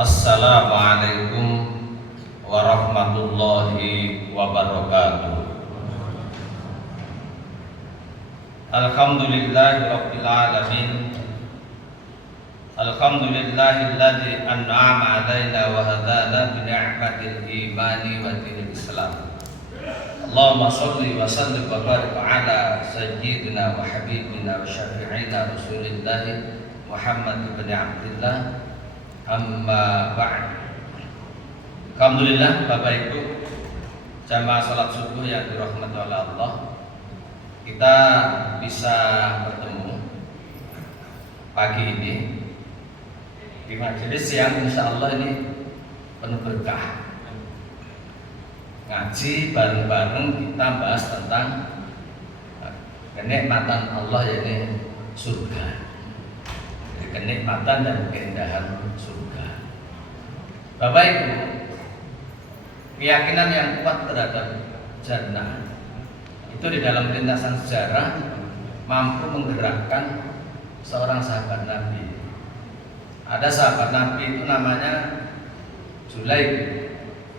Assalamualaikum warahmatullahi wabarakatuh. Alhamdulillahirabbil alamin. Alhamdulillahilladzi an'ama 'alaina wa hadana bi ni'matil imani wa dinil Islam. Allahumma shalli wa sallim wa barik ala sayyidina wa habibina wa syafi'ina Rasulillah Muhammad ibn Abdullah. Amma ba'd. Alhamdulillah Bapak Ibu jamaah salat subuh yang dirahmati oleh Allah, kita bisa bertemu pagi ini di majelis yang insya Allah ini penuh berkah. Ngaji bareng-bareng kita bahas tentang kenikmatan Allah, yaitu surga. Kenikmatan dan keindahan surga. Bapak Ibu, keyakinan yang kuat terhadap jannah itu di dalam lintasan sejarah mampu menggerakkan seorang sahabat Nabi. Ada sahabat Nabi itu namanya Julaib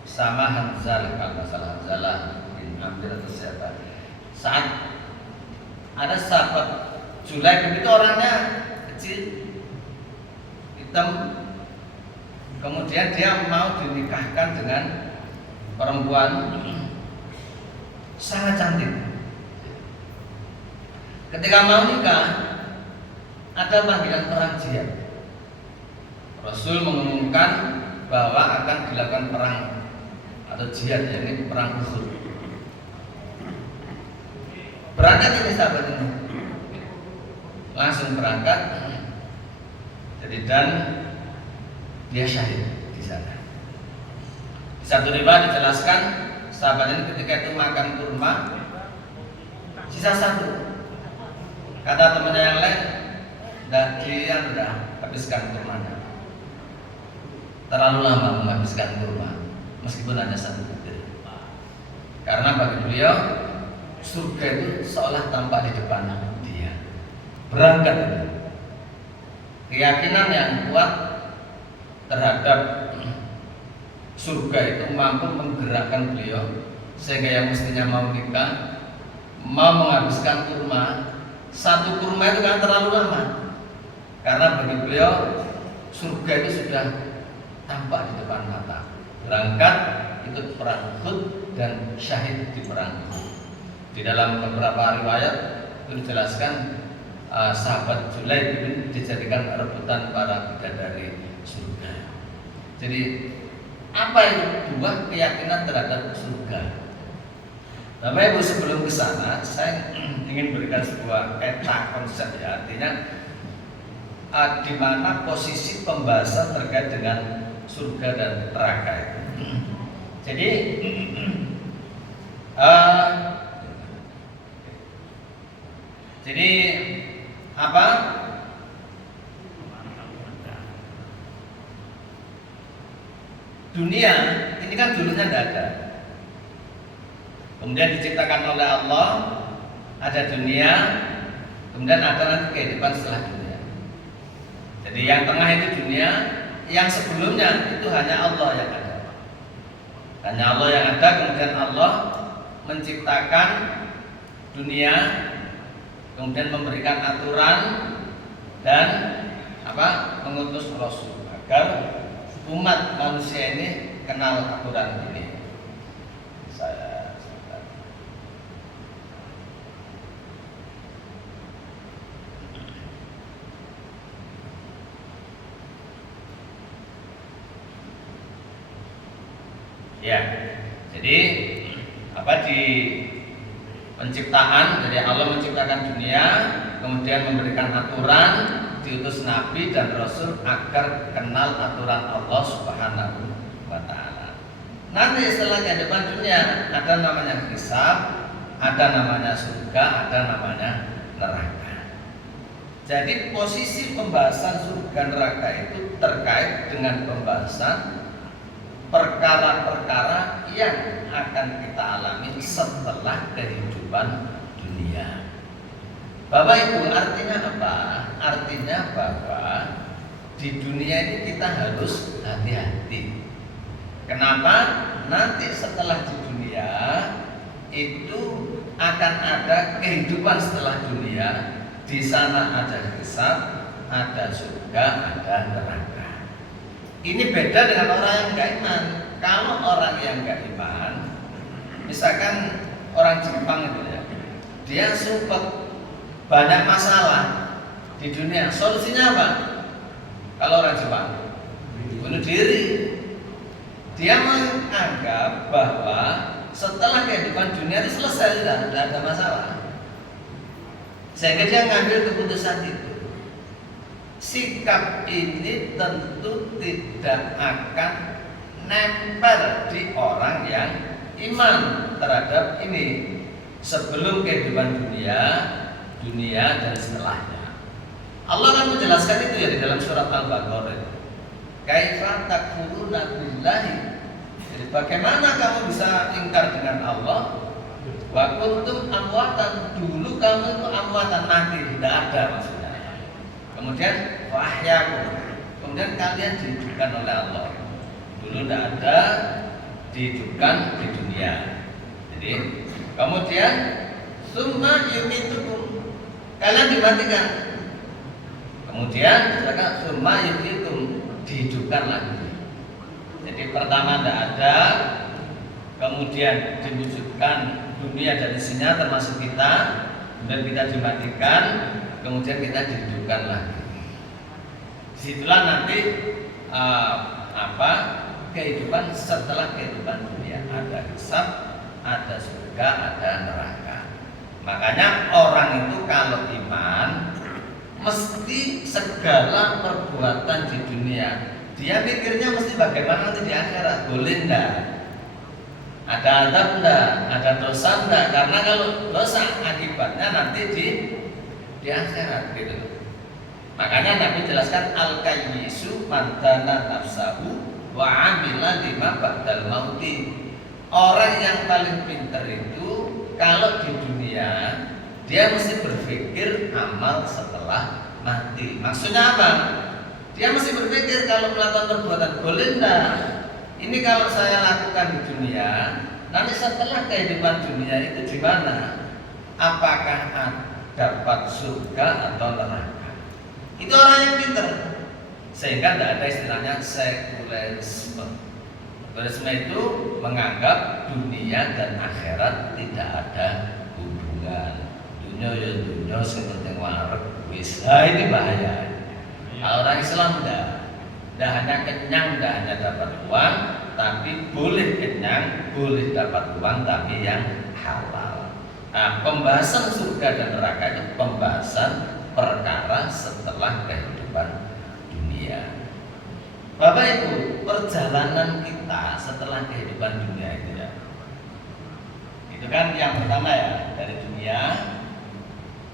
sama Hanzal, kalau nggak salah Hanzalah bin Amir atau siapa. Saat ada sahabat Julaib itu orangnya kecil, hitam, kemudian dia mau dinikahkan dengan perempuan sangat cantik. Ketika mau nikah, ada panggilan perang jihad. Rasul mengumumkan bahwa akan dilakukan perang atau jihad, yakni perang Uhud. Berangkat ini sahabat ini, langsung berangkat. Jadi dan dia syahid di sana. Di satu riwayat dijelaskan sahabat ini ketika itu makan kurma sisa satu. Kata temannya yang lain, dia sudah habiskan kurmanya. Terlalu lama menghabiskan kurma, meskipun hanya satu butir. Karena bagi beliau surga itu seolah tampak di depan dia. Berangkat itu. Keyakinan yang kuat terhadap surga itu mampu menggerakkan beliau sehingga yang mestinya mau nikah, mau menghabiskan kurma, satu kurma itu kan terlalu lama. Karena bagi beliau surga itu sudah tampak di depan mata. Berangkat ikut perang Uhud dan syahid di perang Uhud. Di dalam beberapa riwayat itu dijelaskan sahabat Julaib ini dijadikan rebutan para bidadari surga. Jadi apa itu buah keyakinan terhadap surga? Bapak Ibu, sebelum ke sana saya ingin berikan sebuah peta konsep, ya, artinya di mana posisi pembahasan terkait dengan surga dan neraka itu. Jadi apa? Dunia ini kan dulunya tidak ada. Kemudian diciptakan oleh Allah, ada dunia, kemudian ada nanti kehidupan setelah dunia. Jadi yang tengah itu dunia, yang sebelumnya itu hanya Allah yang ada. Hanya Allah yang ada, kemudian Allah menciptakan dunia, kemudian memberikan aturan dan mengutus Rasul agar umat manusia ini kenal aturan ini. Saya sebentar. Ya, jadi di penciptaan, jadi Allah menciptakan dunia, kemudian memberikan aturan, diutus Nabi dan Rasul agar kenal aturan Allah Subhanahu wa Ta'ala. Nanti setelah kehidupan dunia ada namanya hisab, ada namanya surga, ada namanya neraka. Jadi posisi pembahasan surga neraka itu terkait dengan pembahasan perkara-perkara yang akan kita alami setelah kehidupan dunia. Bapak Ibu, artinya apa? Artinya bahwa di dunia ini kita harus hati-hati. Kenapa? Nanti setelah di dunia itu akan ada kehidupan setelah dunia. Di sana ada hisab, ada surga, ada neraka. Ini beda dengan orang yang nggak iman. Kalau orang yang nggak iman, misalkan orang Jepang itu ya, dia sempat banyak masalah di dunia. Solusinya apa? Kalau orang Jepang bunuh diri. Dia menganggap bahwa setelah kehidupan dunia itu selesai, tidak ada masalah. Sehingga dia ngambil keputusan itu. Sikap ini tentu tidak akan nempel di orang yang iman terhadap ini sebelum kehidupan dunia dan setelahnya. Allah akan menjelaskan itu ya di dalam surat Al-Baqarah. Kaifa takfuruna billahi. Jadi bagaimana kamu bisa ingkar dengan Allah? Wa kuntum amwatan, dulu kamu itu amwatan, mati, tidak ada maksudnya. Kemudian wahyakum, kemudian kalian dihidupkan oleh Allah. Dulu tidak ada, dihidupkan di dunia. Jadi kemudian summa yumitukum, kalian dimatikan. Kemudian summa yumitukum, dihidupkan lagi. Jadi pertama tidak ada, kemudian diwujudkan dunia dan isinya termasuk kita, kemudian kita dimatikan, kemudian kita dihidupkan lagi. Disitulah nanti kehidupan setelah kehidupan dunia, ada hisab, ada surga, ada neraka. Makanya orang itu kalau iman mesti segala perbuatan di dunia dia mikirnya mesti bagaimana nanti di akhirat, boleh enggak, ada azab enggak, ada dosa enggak, karena kalau dosa akibatnya nanti di akhirat gitu. Makanya Nabi jelaskan al-kayyisu man dana nafsahu wa amila lima ba'dal mauti. Orang yang paling pintar itu kalau di dunia dia mesti berpikir amal setelah mati. Maksudnya apa? Dia mesti berpikir kalau melakukan perbuatan boleh enggak? Ini kalau saya lakukan di dunia, nanti setelah kehidupan dunia itu di mana? Apakah dapat surga atau neraka? Itu orang yang pintar. Sehingga tidak ada istilahnya sekulerisme. Sekulerisme itu menganggap dunia dan akhirat tidak ada hubungan. Dunia ya dunia seperti warak wis. Nah, ini bahaya. Orang Islam tidak hanya kenyang, tidak hanya dapat uang, tapi boleh kenyang, boleh dapat uang, tapi yang halal. Nah, pembahasan surga dan neraka itu pembahasan perkara setelah kehidupan dunia. Bapak Ibu, perjalanan kita setelah kehidupan dunia itu ya, itu kan yang pertama ya, dari dunia,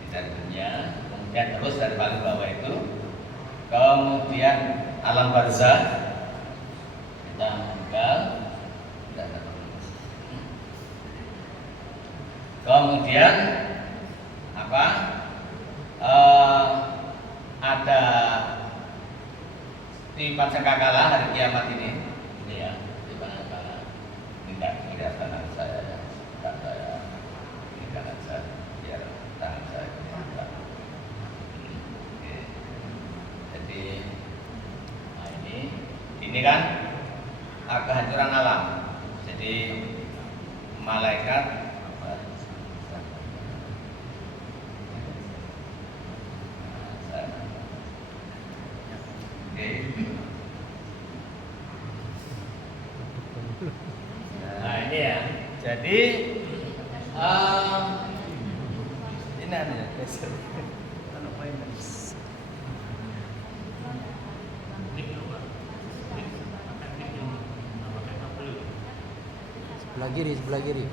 kemudian terus dari paling bawah itu, kemudian alam barzakh, kita meninggal, kemudian apa? Ada di Pancakakala hari kiamat ini ya, di Pancakakala. Tidak kelihatan saya ya, tidak saya ini kanan saya, biar tangan saya kelihatan. Jadi nah ini kan kehancuran alam. Jadi malaikat nah ini ya, jadi ini ada sebelah kiri.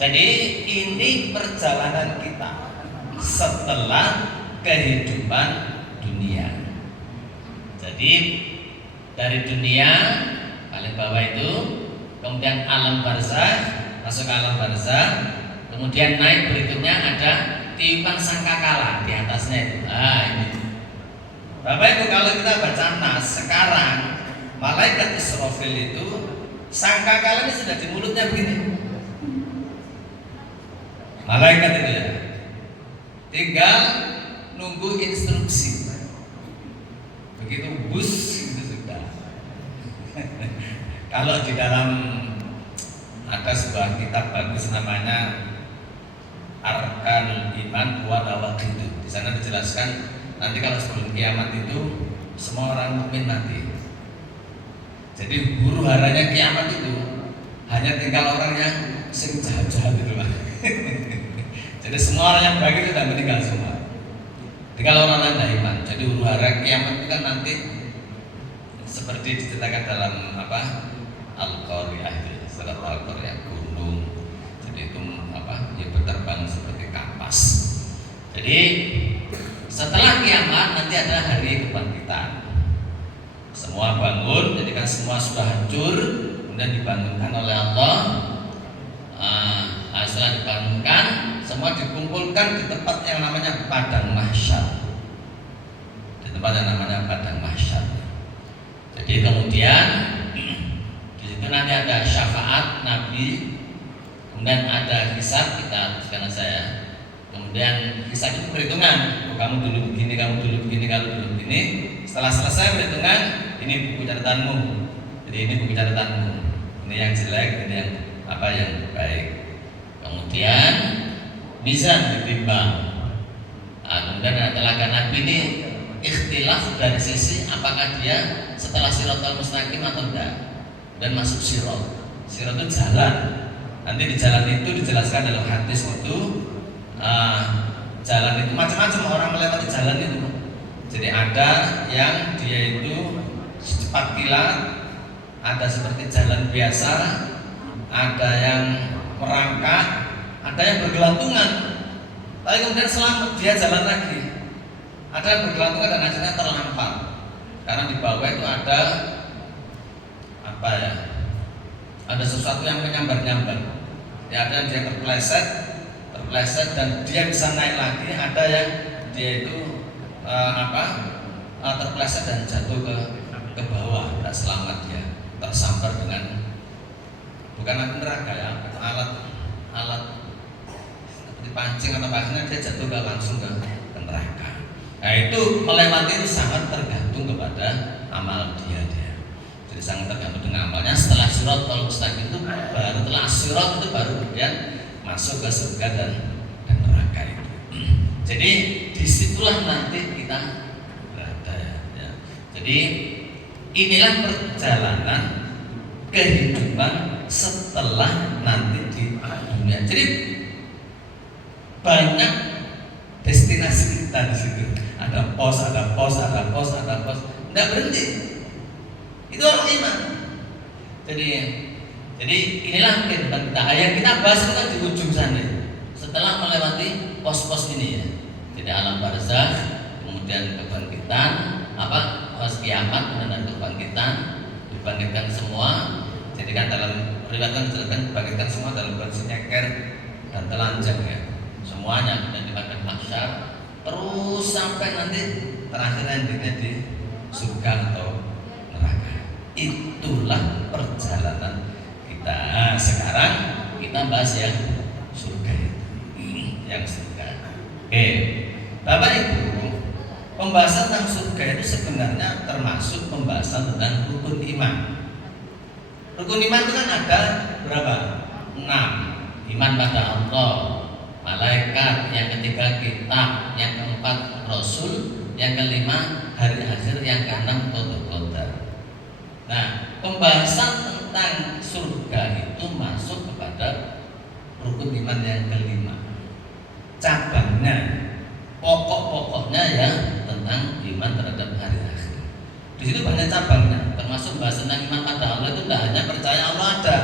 Jadi ini perjalanan kita setelah kehidupan dunia. Jadi dari dunia paling bawah itu, kemudian alam barzakh, masuk ke alam barzakh, kemudian naik berikutnya ada tiupan sangkakala di atasnya itu. Ah ini. Bapak Ibu, kalau kita baca nas sekarang, malaikat Israfil itu sangkakalanya sudah di mulutnya begini. Malaikat itu ya, tinggal nunggu instruksi. Begitu bus itu sudah. Kalau di dalam ada sebuah kitab bagus namanya Arkanul Iman wa Nawaqidhu. Di sana dijelaskan nanti kalau sebelum kiamat itu semua orang mukmin mati. Jadi huru haranya kiamat itu hanya tinggal orang yang sing jahat-jahat itu lah. Jadi semua orang yang baik itu sudah meninggal semua. Tinggal orang yang tidak iman. Jadi huru hara kiamat itu kan nanti seperti diceritakan dalam Al-Qari'ah itu, surat Al-Qari'ah, gunung. Jadi itu ya berterbang seperti kapas. Jadi setelah kiamat nanti ada hari kebangkitan. Semua bangun, jadi kan semua sudah hancur, kemudian dibangunkan oleh Allah. Setelah dibangunkan, semua dikumpulkan di tempat yang namanya padang mahsyar. Di tempat yang namanya padang mahsyar. Jadi kemudian di situ nanti ada syafaat Nabi, kemudian ada hisab kita sekarang saya. Kemudian hisab itu perhitungan. Kamu dulu begini, kamu dulu begini, kamu dulu begini. Setelah selesai perhitungan, ini buku catatanmu. Jadi ini buku catatanmu. Ini yang jelek, ini yang baik. Kemudian bisa ditimbang. Kemudian ada telaga Nabi ini ikhtilaf dari sisi apakah dia setelah Siratal Mustaqim atau enggak. Dan masuk Sirat. Sirat itu jalan. Nanti di jalan itu dijelaskan dalam hadis itu jalan itu macam-macam orang melewati jalan itu. Jadi ada yang dia itu secepat kilat, ada seperti jalan biasa, ada yang merangkak, ada yang bergelantungan. Tapi kemudian selamat dia jalan lagi. Ada yang bergelantungan dan akhirnya terlampar. Karena di bawah itu ada ada sesuatu yang menyambar-nyambar. Ya, ada yang dia terpleset dan dia bisa naik lagi. Ada yang dia itu terpleset dan jatuh ke bawah, tidak selamat dia, tersambar dengan bukan alat neraka ya, alat seperti pancing atau akhirnya dia jatuh langsung ke neraka. Nah itu melewati itu sangat tergantung kepada amal dia. Jadi sangat tergantung dengan amalnya. Setelah Siratal Mustaqim itu baru setelah Sirat itu baru kemudian masuk ke surga dan neraka itu. Jadi disitulah nanti kita berada ya. Jadi inilah perjalanan kehidupan setelah nanti di dunia. Jadi banyak destinasi kita di situ. Ada pos. Tidak berhenti. Itu orang iman. Jadi inilah kehidupan kita. Yang kita bahas itu kan di ujung sana. Setelah melewati pos-pos ini ya. Jadi alam barzakh, kemudian kebangkitan, pas kiamat, kemudian kebangkitan, dibangkitkan semua. Jadi kan dalam riwayat dijelaskan dibangkitkan semua dalam kondisi nyeker dan telanjang ya. Semuanya dan di padang mahsyar terus sampai nanti terakhir endingnya di surga atau neraka. Itulah perjalanan kita. Sekarang kita bahas yang surga itu. Yang surga. Oke, Bapak Ibu, pembahasan tentang surga itu sebenarnya termasuk pembahasan tentang rukun iman. Rukun iman itu kan ada berapa? 6. Iman pada Allah, malaikat, yang ketiga kitab, yang keempat Rasul, yang kelima hari akhir, yang keenam qadar. Nah, pembahasan tentang surga itu masuk kepada rukun iman yang kelima. Cabangnya, pokok-pokoknya ya tentang iman terhadap hari akhir. Di situ banyak cabangnya, termasuk bahas tentang iman pada Allah itu tidak hanya percaya Allah ada,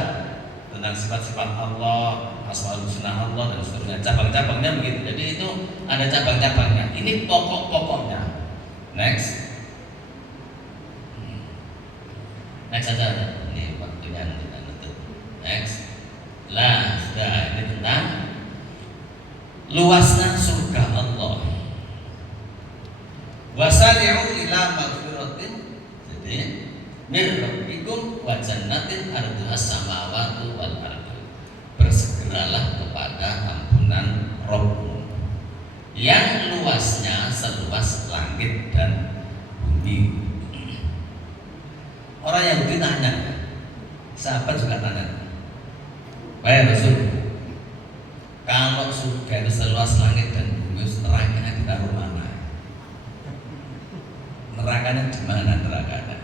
tentang sifat-sifat Allah, asmaul husna Allah dan seterusnya. Cabang-cabangnya begitu. Jadi itu ada cabang-cabangnya. Ini pokok-pokoknya. Next saja. Ini waktunya kita tutup. Next. Lah, sudah ini tentang luasnya surga Wasari'u ila magfiratin, jadi mir rabbikum wa jannatin arduhas samawati wal ardu. Bersegeralah kepada ampunan Rabbmu yang luasnya seluas langit dan bumi. Orang Yahudi tanya, sahabat juga tanya, wahai Rasul, kalau surga itu seluas langit dan bumi, nerakanya ditaruh mana? Nerakanya di mana nerakanya?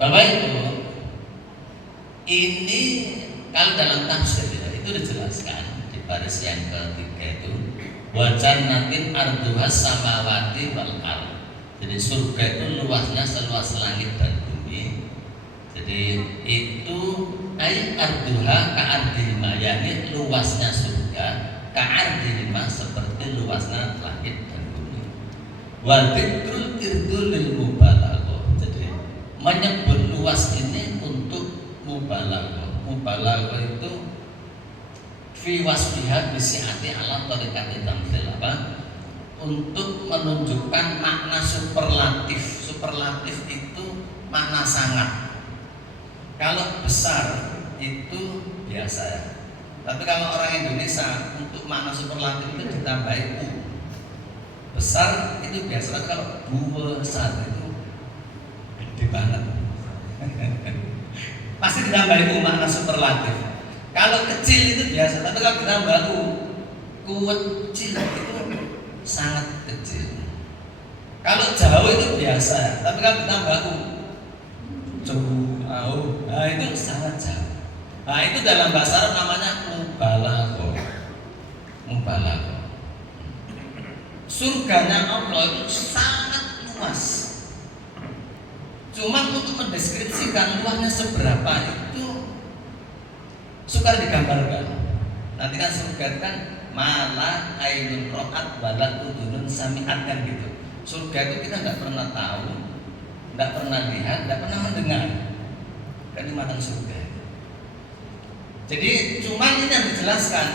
Bapak Ibu, ini kalau dalam tafsir ya, itu dijelaskan di baris yang ketiga itu wajan nanti arduhas samawati wal ardh. Jadi surga itu luasnya seluas langit dan bumi. Jadi itu arduha ka'ardihima, yakni luasnya surga ka'ardihima seperti luasnya langit dan bumi. Wa dzikrul irdulil mubalaghah. Jadi menyebut luas ini untuk mubalaghah. Mubalaghah itu fi wasfiha bisi'ati ala tariqati tamtsil apa? Untuk menunjukkan makna superlatif. Superlatif itu makna sangat. Kalau besar itu biasa ya. Tapi kalau orang Indonesia untuk makna superlatif itu ditambahi u. Besar itu biasa, tapi kalau besar itu gede banget. Pasti ditambahi u makna superlatif. Kalau kecil itu biasa, tapi kalau ditambah u, kecil itu sangat kecil. Kalau jauh itu biasa, tapi kalau ditambah jauh, nah itu sangat jauh. Nah itu dalam bahasa Arab namanya mubalaghah. Mubalaghah. Surganya Allah itu sangat luas. Cuma untuk mendeskripsikan luasnya seberapa itu sukar digambarkan. Nanti kan surga kan malah ainun ro'at wala udhunun sami'at kan gitu. Surga itu kita nggak pernah tahu, nggak pernah lihat, nggak pernah mendengar. Kenikmatan surga. Jadi cuma ini yang dijelaskan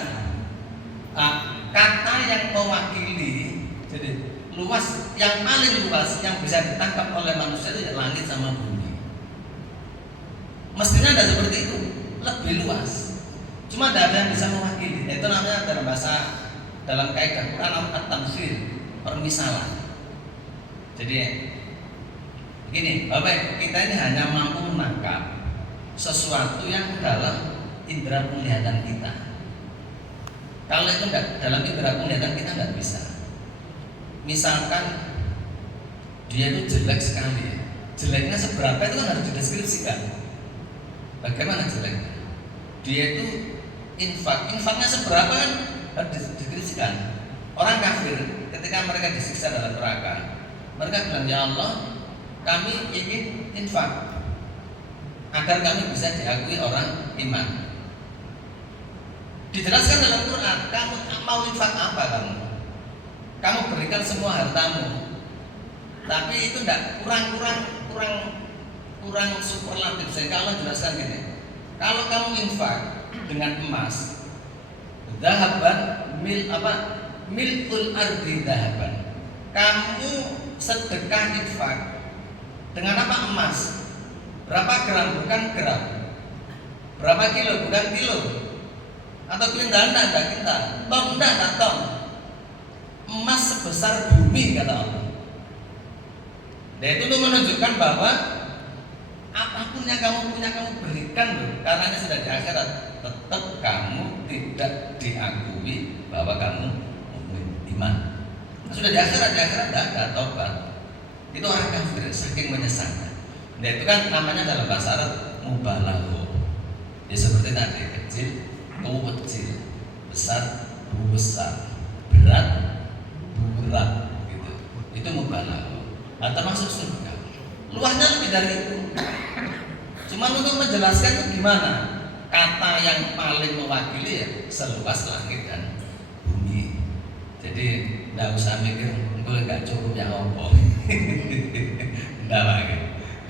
kata yang mewakili. Jadi luas, yang paling luas yang bisa ditangkap oleh manusia itu langit sama bumi. Mestinya ada seperti itu, lebih luas. Cuma tidak ada yang bisa mewakili. Itu namanya dalam bahasa, dalam kaidah Quran at-tamtsil, permisalan. Jadi begini, Bapak Ibu, kita ini hanya mampu menangkap sesuatu yang dalam indera penglihatan kita. Kalau itu enggak dalam indera penglihatan kita nggak bisa. Misalkan dia itu jelek sekali ya. Jeleknya seberapa itu kan harus dideskripsikan. Bagaimana jeleknya? Dia itu infaknya seberapa kan harus dideskripsikan. Orang kafir ketika mereka disiksa dalam neraka, mereka bilang, ya Allah, kami ingin infak agar kami bisa diakui orang iman. Dijelaskan dalam Quran, kamu mau infak apa kamu? Kamu berikan semua hartamu, tapi itu enggak kurang superlatif. Saya kalau jelaskan gini, kalau kamu infak dengan emas, dahaban milul ardi dahaban, kamu sedekah infak dengan apa? Emas. Berapa gram? Bukan gram. Berapa kilo? Bukan kilo. Atau kintal? Enggak kintal. Ton? Enggak ton. Emas sebesar bumi kata Allah. Dan itu untuk menunjukkan bahwa apapun yang kamu punya kamu berikan loh, karena ini sudah di akhirat. Tetap kamu tidak diakui bahwa kamu iman. Sudah di akhirat tidak ada tobat. Itu orang kafir saking menyesalnya. Nah itu kan namanya dalam bahasa Arab mubalaghah. Ya seperti tadi, kecil, kecil, besar, besar, berat, berat, gitu. Itu mubalaghah. Nah, termasuk surga. Luasnya lebih dari itu. Cuma untuk menjelaskan itu gimana? Kata yang paling mewakili ya seluas langit dan bumi. Jadi nggak usah mikir gue nggak cukup yang apa. Nggak lagi.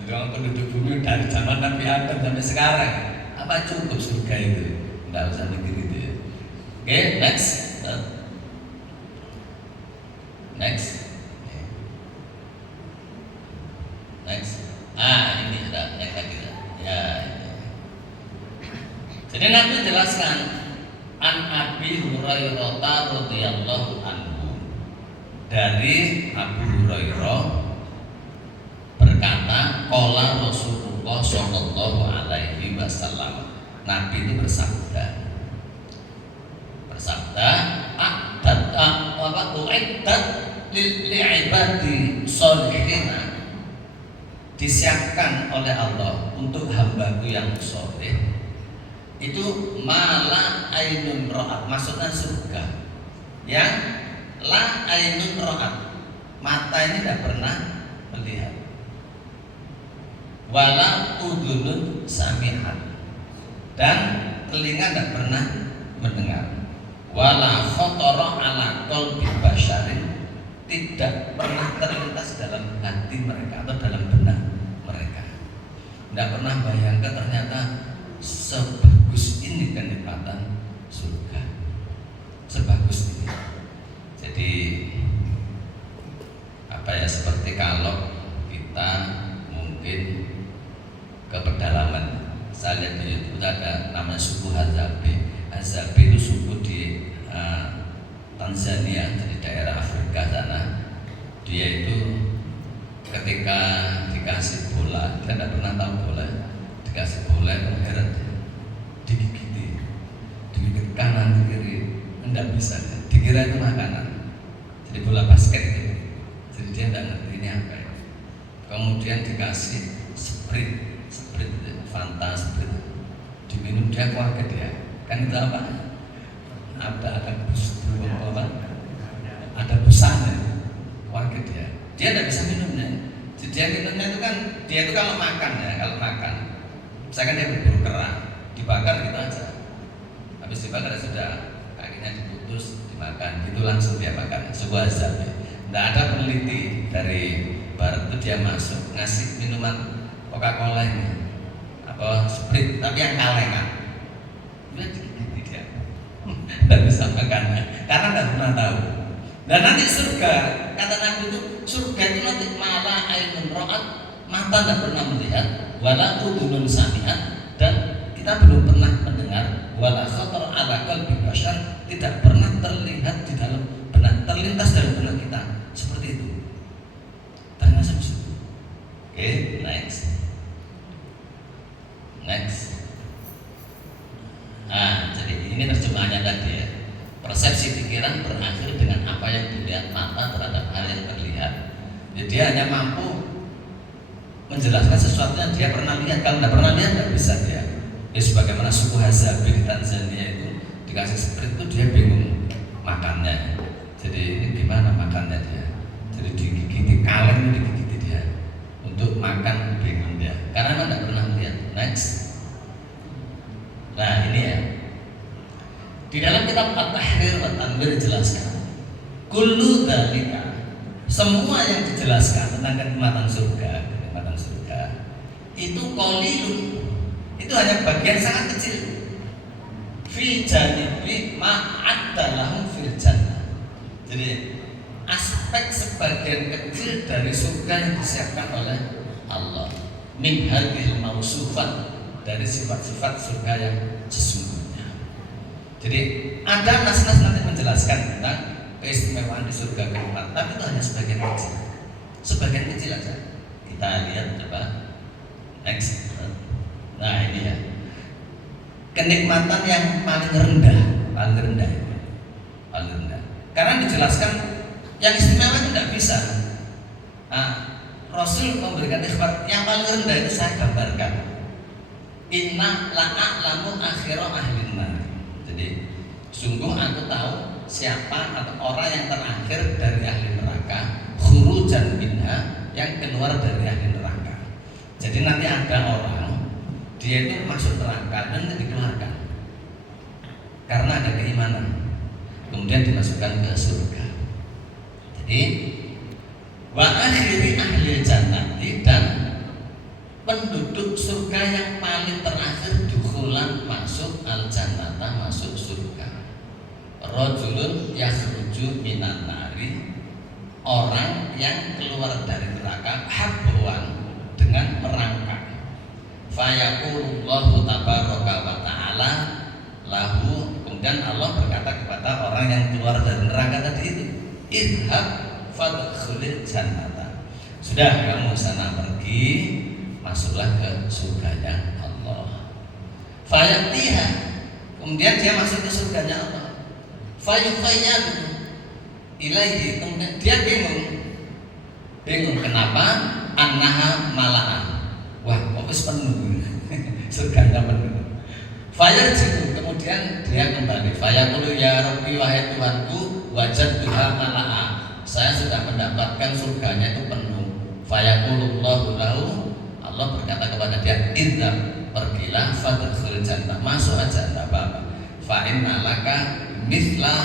Orang penduduk bumi dari zaman Nabi Adam sampai sekarang, apa cukup surga itu? Nggak usah mikir itu. Oke, next. Jadi Nabi jelaskan an Abi Hurairah radhiyallahu anhu, dari Abu Hurairah berkata, qala Rasulullah sallallahu alaihi wasallam, Nabi itu bersabda uiddat li'ibadi sholihina, disiapkan oleh Allah untuk hambaku yang soleh itu mala ainun ra'at, maksudnya surga yang la ainun ra'at, mata ini tidak pernah melihat, wala udhunun sami'at, dan telinga tidak pernah mendengar, wala khotara ala qalbi basyarin, tidak pernah terlintas dalam hati mereka atau dalam benak mereka, tidak pernah bayangkan ternyata sebagus ini kenikmatan surga, sebagus ini. Jadi seperti kalau kita mungkin ke pedalaman, saya lihat di YouTube ada namanya suku Hadzabe. Hadzabe itu suku di Tanzania, di daerah Afrika sana. Dia itu ketika dikasih bola, dia tidak pernah tahu bola, dikasih bola itu heran, digigit kanan kiri, tidak bisa, dikira itu makanan. Jadi bola basket itu, jadi dia tidak ngerti ini apa ya. Kemudian dikasih Sprite, Fanta, Sprite, diminum, dia kaget dia, kan itu apa? Ada busanya, kaget dia tidak bisa minumnya. Jadi dia minumnya itu kan, dia itu kalau makan ya, misalkan dia berburu kerang, dibakar gitu aja, habis dibakar sudah kakinya diputus, dimakan, itu langsung dia makan. Sebuah zat, tidak ada peneliti dari barat itu dia masuk ngasih minuman Coca-Cola ini apa Sprite, tapi yang kalengan, dia tidak bisa makannya karena tidak pernah tahu. Dan nanti surga, kata Nabi itu, surga itu nanti malah ainun ra'at, mata tidak pernah melihat, wala udhunun sami'at, dan kita belum pernah mendengar, wala khatar ala qalbi basyar, tidak pernah terlihat di dalam benak, terlintas dalam benak kita seperti itu. Tanya sama situ. Oke, next. Nah, jadi ini terjemahannya tadi ya. Persepsi pikiran berakhir dengan apa yang dilihat mata terhadap hal yang terlihat. Jadi dia hanya mampu menjelaskan sesuatu yang dia pernah lihat. Kalau tidak pernah lihat tidak bisa dia. Ya sebagaimana suku Hadzabe di Tanzania itu dikasih Sprite itu dia bingung makannya. Jadi ini gimana makannya dia? Jadi digigiti kaleng, digigiti dia untuk makan, bingung dia karena memang tidak pernah melihat. Next. Nah ini ya, di dalam kitab At-Tahrir wa Tanwir dijelaskan, kullu dzalika, semua yang dijelaskan tentang kenikmatan surga itu qalilun, itu hanya bagian sangat kecil fi janibi ma'adda lahum fil jannah. Jadi aspek sebagian kecil dari surga yang disiapkan oleh Allah min hadhil mausufat, dari sifat-sifat surga yang sesungguhnya. Jadi ada nas-nas nanti menjelaskan tentang keistimewaan di surga keempat, tapi itu hanya sebagian kecil aja. Kita lihat coba next. Nah ini ya, kenikmatan yang paling rendah. Karena dijelaskan yang istimewa itu tidak bisa. Nah, Rasul memberikan ikhbar yang paling rendah itu saya gambarkan. Inna la'a'lamu akhira ahlin nar. Jadi sungguh aku tahu siapa atau orang yang terakhir dari ahli neraka, khurujan minha, yang keluar dari ahli neraka. Jadi nanti ada orang dia itu masuk neraka dan dikeluarkan karena ada keimanan, kemudian dimasukkan ke surga. Jadi wa akhiri ahli jannati, dan penduduk surga yang paling terakhir dukhulan masuk al-jannata, masuk surga. Rajulun yakhruju minan nari, orang yang keluar dari neraka habwan, dengan merangkak. Fayaqulullahu tabaraka wa ta'ala qala lahu, kemudian Allah berkata kepada orang yang keluar dari neraka tadi itu, idhab fadkhulil jannata. Sudah, kamu sana pergi, masuklah ke surganya Allah. Fayatiha, kemudian dia masuk ke surganya Allah. Fayuqayyadu ilaihi, kemudian dia bingung kenapa annaha mala'a. Wah, kok wis penuh. Surganya penuh. Fayarji'u, kemudian dia kembali. Fayaqulu ya Rabbi, wahai Tuhanku, wajadtuha mala'a. Saya sudah mendapatkan surganya itu penuh. Fayaqulullahu lahu, Allah berkata kepada dia, idhab, pergilah fadkhul jannah, masuk aja enggak apa-apa. Fa inna laka mithla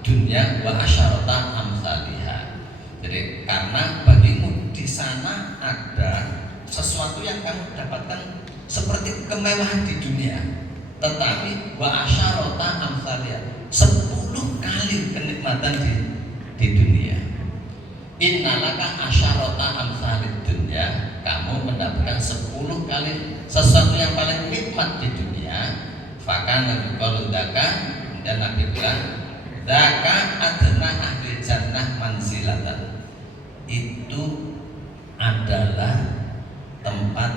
dunya wa asyarata amsalihha. Jadi karena bagimu di sana ada sesuatu yang kamu dapatkan seperti kemewahan di dunia, tetapi wa asyarata amsalihha, 10 kali kenikmatan di dunia. Innalaka asyarata amsalid dunya, kamu mendapatkan 10 kali sesuatu yang paling nikmat di dunia. Fakana yuqalu dzaka, dan Nabi bilang dzaka adna ahli jannah manzilatan, itu adalah tempat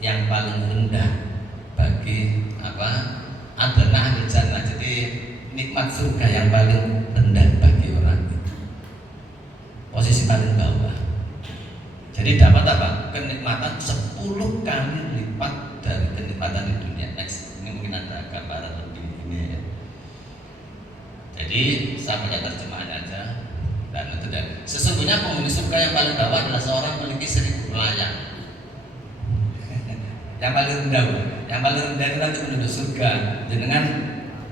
yang paling rendah bagi adna ahli jannah. Jadi nikmat surga yang paling rendah bagi orang itu, posisi paling bawah. Jadi dapat apa? Kenikmatan 10 kali lipat dari kenikmatan di dunia. Next, ini mungkin ada gambaran lebih ini ya. Jadi saya punya terjemahan aja. Dan itu dan sesungguhnya penghuni surga yang paling bawah adalah seorang memiliki 1000 pelayan. Yang paling rendah, itu nanti menuju surga. Dengan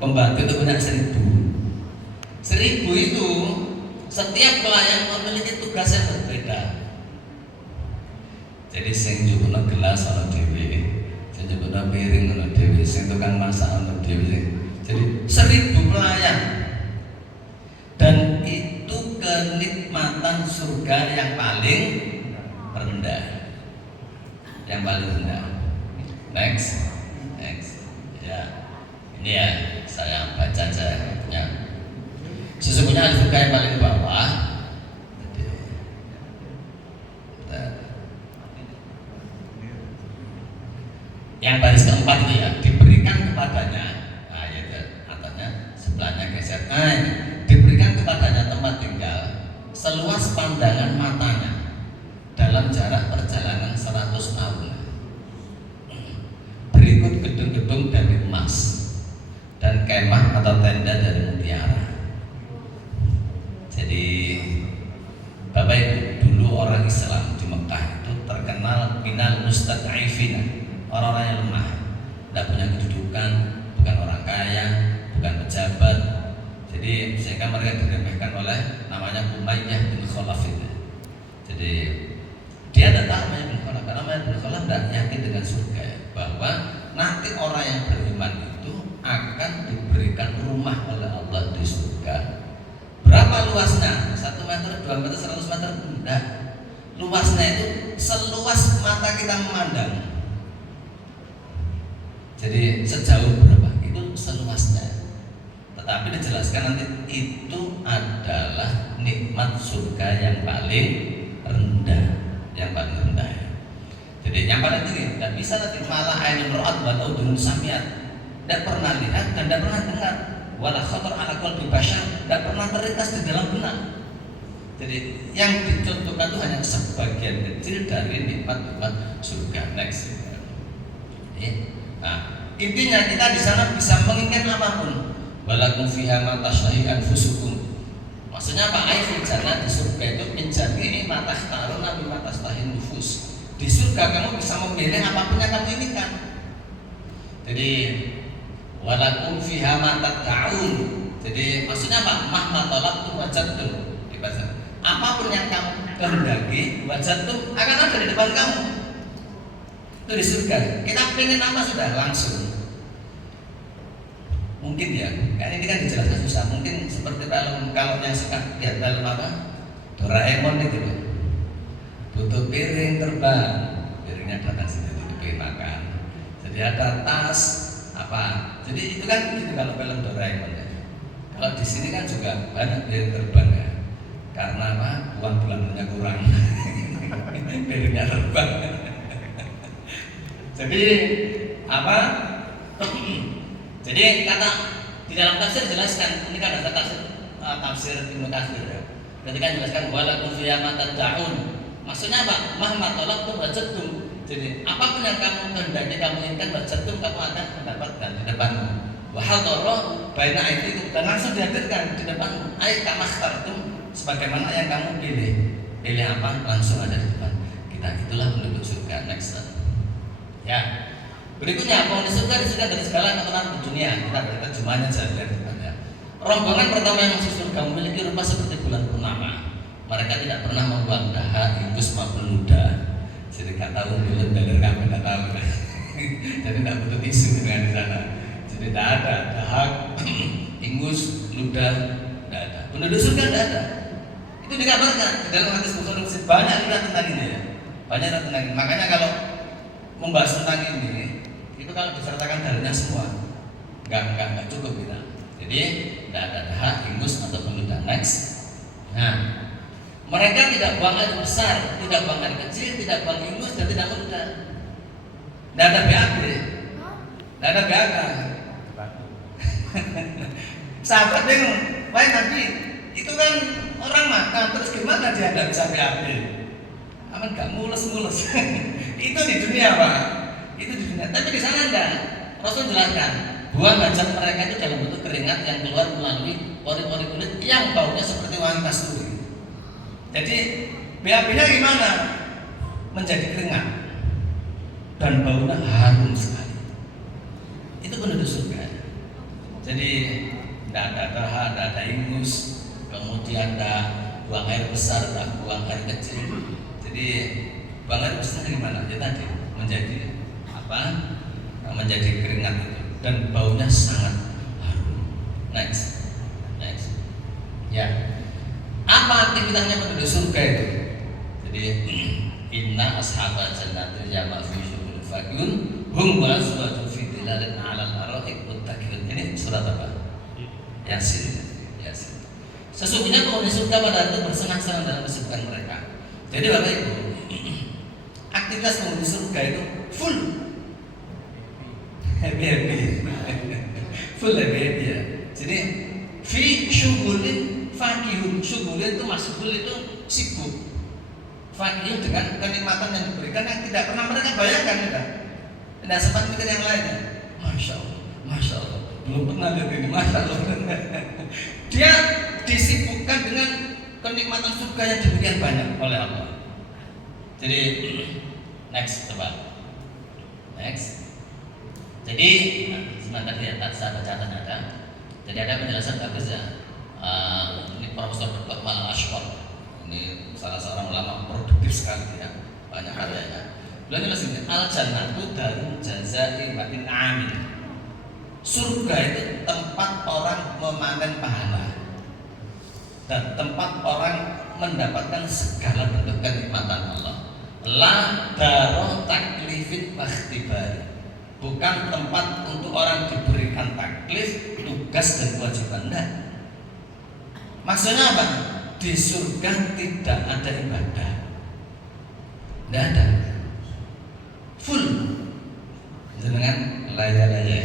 pembantu itu punya 1000. 1000 itu setiap pelayan memiliki tugas yang berbeda. Jadi sing njupukno gelas ana dhewe, sing njupukno piring ana dhewe, sing tukang masak ana dhewe. Jadi 1000 pelayan. Dan itu kenikmatan surga yang paling rendah. Yang paling rendah. Next. Ya. Ini ya, saya baca aja punya. Sesungguhnya surga yang paling bawah. Yang baris keempat itu ya, diberikan kepadanya, nah ya atasnya sebelahnya geser, diberikan kepadanya tempat tinggal seluas pandangan matanya dalam jarak perjalanan 100 tahun. Berikut gedung-gedung dari emas dan kemah atau tenda dari mutiara. Jadi Bapak Ibu, dulu orang Islam di Mekah itu terkenal minal mustad'ifina, orang-orang yang lemah, tidak punya kedudukan, bukan orang kaya, bukan pejabat. Jadi sehingga mereka diremehkan oleh namanya Umayyah bin Khalaf itu. Jadi dia tidak tahu Umayyah bin Khalaf, karena Umayyah bin Khalaf tidak yakin dengan surga, bahwa nanti orang yang beriman itu akan diberikan rumah oleh Allah di surga. Berapa luasnya? 1 meter, 2 meter, 100 meter? Tidak. Luasnya itu seluas mata kita memandang. Jadi sejauh berapa? Itu seluasnya. Tetapi dijelaskan nanti itu adalah nikmat surga yang paling rendah, yang paling rendah. Jadi yang paling tinggi tidak bisa nanti malah ainun ra'at wa udhunun sami'at, tidak pernah lihat dan tidak pernah dengar, wala khatar ala qalbi bashar, tidak pernah terlintas di dalam benak. Jadi yang dicontohkan itu hanya sebagian kecil dari nikmat-nikmat surga. Next. Nah, intinya kita di sana bisa menginginkan apapun. Walakum fiha ma tashtahi anfusukum. Maksudnya apa? Aiful jannah, di surga itu menjadi ma takhtaruna bima tashtahi nufus. Di surga kamu bisa memilih apapun yang kamu inginkan. Jadi walakum fiha ma tad'un. Jadi maksudnya apa? Mahma talabtum wajadtum. Dibaca. Apapun yang kamu kehendaki, wajadtum akan ada di depan kamu. Itu di surga. Kita pengen apa sudah langsung. Mungkin ya, kan ini kan dijelaskan susah. Mungkin seperti kalau yang suka lihat film apa, Doraemon itu loh. Butuh piring terbang, piringnya datang sini, butuh piring makan. Jadi Jadi ada tas apa. Jadi itu kan gitu kalau film Doraemon ya. Kalau di sini kan juga banyak biaya terbang ya. Karena apa? Uang bulanannya kurang. Biayanya terbang. Jadi apa? Jadi kata di dalam tafsir jelaskan, ini kan ada tafsir Ibnu Katsir ya. Ketika jelaskan walakum fiha ma tad'un. Maksudnya apa? Mahma talaqtum wajadtum. Jadi apapun yang kamu kehendaki, kamu inginkan wajadtum, kamu akan mendapatkan di depanmu. Wa hadara baina aidikum, dan langsung dihadirkan di depanmu. Ai kama ikhtartum, sebagaimana yang kamu pilih. Pilih apa? Langsung ada di depan kita. Itulah penduduk surga. Next slide. Ya. Berikutnya, penghuni surga disediakan dari segala ketenangan di dunia. Kita terjemahnya saja. Rombongan pertama yang masuk surga memiliki rupa seperti bulan purnama. Mereka tidak pernah membuang dahak, ingus maupun ludah. Jadi nggak tahu bulan dalam kamu nggak tahu. Jadi nggak butuh tisu dengan di sana. Jadi tidak ada dahak, ingus, ludah, tidak ada. Penduduk surga tidak ada. Itu dikabarkan di dalam hadis Bukhari Muslim, banyak riwayat tentang ini ya. Banyak riwayat tentang ini. Makanya kalau membahas tentang ini, itu kalau disertakan dalilnya semua, nggak cukup kita. Jadi tidak ada dahak, ingus ataupun ludah. Next. Nah, mereka tidak buang air besar, tidak buang air kecil, tidak buang ingus, dan tidak meludah. Tidak ada BAB, tidak ada BAK. Sahabat bingung, wah Nabi, itu kan orang makan, terus gimana dia tidak bisa BAB? Aman gak mulus-mulus. Itu di dunia Pak, itu di dunia. Tapi di sana enggak. Rasul jelaskan, buang hajat mereka itu dalam bentuk keringat yang keluar melalui pori-pori kulit yang baunya seperti wangi kasturi. Jadi BAB-nya gimana? Menjadi keringat dan baunya harum sekali. Itu penduduk surga. Jadi tidak ada dahak, tidak ada ingus, kemudian tidak buang air besar, tidak buang air kecil. Jadi buang air besar gimana? Ya tadi menjadi apa? Menjadi keringat itu dan baunya sangat harum. Next. Ya. Apa aktivitasnya penduduk surga itu? Jadi inna ashabal jannati yama fi syughul fakyun hum wa azwaju fi dhilalin 'alal ara'ik muttaqin. Ini surat apa? Yasin. Sesungguhnya penghuni surga pada hari itu bersenang-senang dalam kesibukan mereka. Jadi Bapak Ibu, aktivitas penghuni surga itu full happy. Full happy ya. Jadi fi syughulin fakihun, syughulin itu masuk itu sibuk. Fakihun dengan kenikmatan yang diberikan yang tidak pernah mereka bayangkan ya. Tidak sempat mikir yang lainnya. Masya Allah, belum pernah lihat ini, Masya Allah. Dia disibukkan dengan kenikmatan surga yang demikian banyak oleh Allah. Jadi next coba. Next. Jadi sebentar lihat saya bacaan ada. Jadi ada penjelasan bagus ya. Ini Profesor Dr. Mal Ashwar. Ini salah seorang ulama produktif sekali ya, banyak karyanya. Beliau ini al jannatu darul jazai wa in amin. Surga itu tempat orang memanen pahala dan tempat orang mendapatkan segala bentuk kenikmatan Allah. La daro taklifin wakhtibari, bukan tempat untuk orang diberikan taklif, tugas dan kewajiban. Enggak. Maksudnya apa? Di surga tidak ada ibadah, tidak ada, full dengan laya-laya